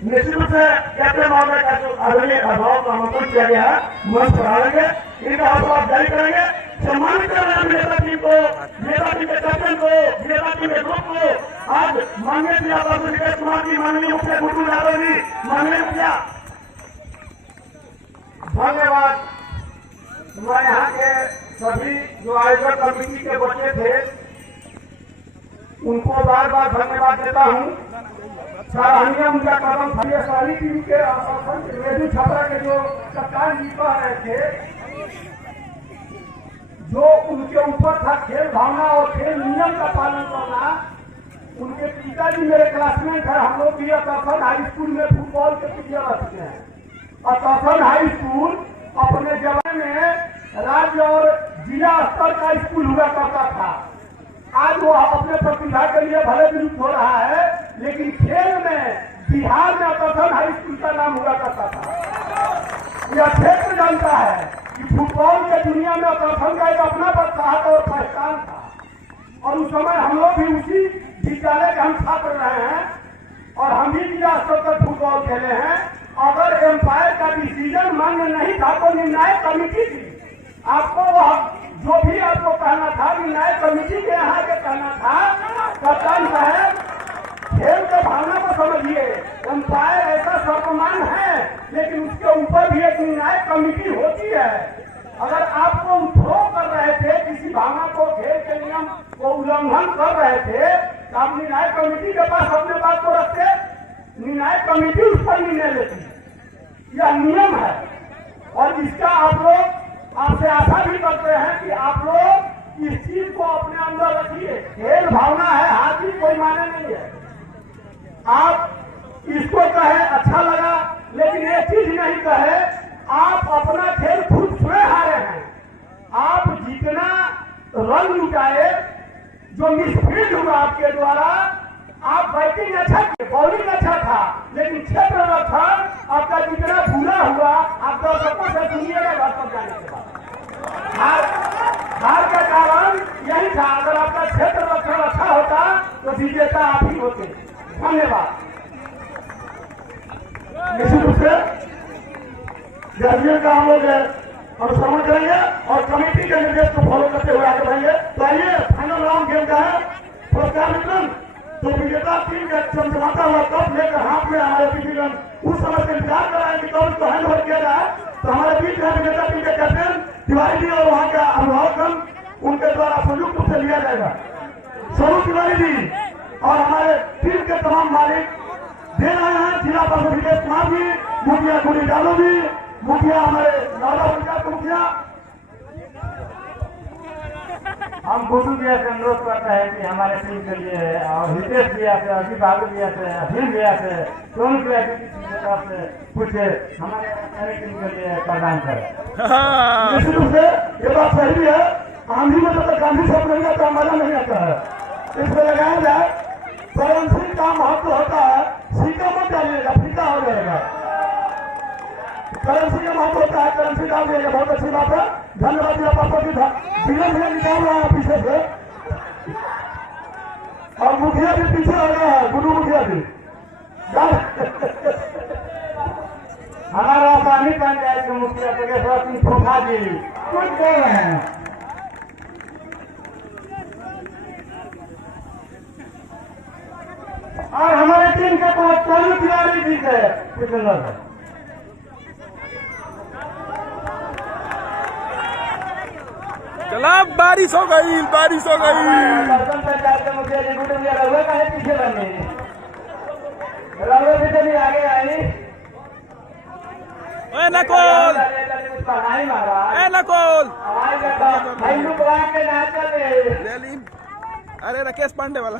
निश्चित रूप से कैप्टन महोदय का जो आदरणीय अभाव का आमंत्रण किया गया है, मंच पर आएंगे, इनका आप जारी करेंगे। सम्मानित कर रहे हैं नेता टीम को, नेता टीम के कैप्टन को, नेता टीम के ग्रुप को। आज माननीय जिलापति हितेश कुमार जी, माननीय मुखिया गुड्डू यादव जी, माननीय मुखिया, धन्यवाद। मैं यहाँ के सभी जो आयोजक कमेटी के बच्चे थे उनको बार बार धन्यवाद देता हूँ। सराहनीय उनका कदम था। सारी टीम के रेडी छात्रा के जो कप्तान जी कह रहे थे, जो उनके ऊपर था खेल भावना और खेल नियम का पालन करना। उनके पिताजी मेरे क्लासमेट है, हम लोग भी अतरसन हाई स्कूल में फुटबॉल के टीचर रखते हैं। अतरसन हाई स्कूल अपने जमाने में राज्य और जिला स्तर का स्कूल हुआ करता था। आज वो अपने प्रतिभा के लिए भले विलुप्त हो रहा है, लेकिन खेल में बिहार में अतरसन हाई स्कूल का नाम हुआ करता था। यह क्षेत्र जानता है कि फुटबॉल के दुनिया में अतरसन का एक अपना बदसाहत और पहचान था। और उस समय हम लोग भी उसी विद्यालय के हम छात्र रहे हैं और हम भी जिला स्तर पर फुटबॉल खेले हैं। अगर एम्पायर का डिसीजन मान्य नहीं था तो निर्णायक कमेटी थी। आपको वह जो भी आपको कहना था, निर्णायक कमेटी के यहाँ के कहना था। कप्तान साहब, खेल के भावना को समझिए। एम्पायर ऐसा सर्वमान है, लेकिन उसके ऊपर भी एक निर्णायक कमेटी होती है। अगर आपको थ्रो कर रहे थे, किसी भावना को, खेल के नियम को उल्लंघन कर रहे थे, तो आप निर्णायक कमेटी के पास अपने बात को रखते, निर्णायक कमेटी उस पर निर्णय लेती। यह नियम है और इसका आप लोग आपसे आशा भी करते हैं कि आप लोग इस चीज को अपने अंदर रखिए। खेल भावना है, हार जीत कोई माने नहीं है। आप इसको कहे अच्छा लगा, लेकिन ये चीज नहीं कहे आप अपना खेल खुद स्वयं हारे हैं। आप जितना रन लुटाए, जो मिसफील्ड हुआ आपके द्वारा, आप बैटिंग अच्छा, बॉलिंग अच्छा था, लेकिन क्षेत्र रक्षण आपका जितना बुरा हुआ, आप दर्शकों से सुनिएगा घर पर जाने के बाद। हार का कारण यही था। अगर आपका क्षेत्र लक्षण अच्छा होता तो विजेता आप ही होते। धन्यवाद। निश्चित रूप से गार्जियन का हम लोग अनुसरण करेंगे और कमेटी के निर्देश को फॉलो करते हुए आगे बढ़ेंगे। तो आइए, फाइनल राउंड गेम का है पुरस्कार वितरण। तो विजेता टीम का चमचमाता हुआ कप लेकर हाथ में हमारे पीटीगण उस समय से इंतजार कर रहे हैं कि कब उसको हैंड ओवर किया जाए। तो हमारे बीच में विजेता टीम के कैप्टन तिवारी जी और वहां का अभिभावकगण उनके द्वारा संयुक्त रूप से लिया जाएगा। स्वरूप तिवारी जी और हमारे टीम के तमाम मालिक दे रहे हैं। जिला पार्षद विजय कुमार जी, मुखिया गुरी यादव जी, मुखिया हमारे नौला पंचायत मुखिया। हम गुड्डू भैया से अनुरोध करते हैं कि हमारे टीम के लिए और हितेश भैया से, अजीत बाबू भैया से, अधीन भैया से, सोनू भैया की तरफ से कुछ हमारे टीम के लिए प्रदान करें। निश्चित रूप से ये बात सही भी है। आंधी में जब तक गांधी सब नहीं आता मजा नहीं आता है। इसमें लगाया जाए करेंसी का महत्व होता है। सिक्का मत डालिएगा, फीका हो जाएगा। करेंसी का महत्व होता है, करेंसी डाल दिएगा। बहुत अच्छी बात है, धन्यवाद जिला पार्षद जी। धीरे धीरे निकाल रहा है पीछे से और मुखिया भी पीछे हो गया है, गुरु मुखिया भी। हमारा पानी पंचायत के मुखिया जगेश्वर सिंह खोखा जी कुछ बोल रहे हैं। और हमारे टीम के पास सोनू तिवारी जी से कुछ अनुरोध है। चला, बारिश हो गई, बारिश हो गई। दर्शन पंचायत के मुखिया जी गुड्डू भैया रहुए का है पीछे बने, रहुए पीछे भी आगे आई। ए नकोल, नहीं मारा, ए नकोल, भाई लोग के नाच कर ले ली। अरे राकेश पांडे वाला।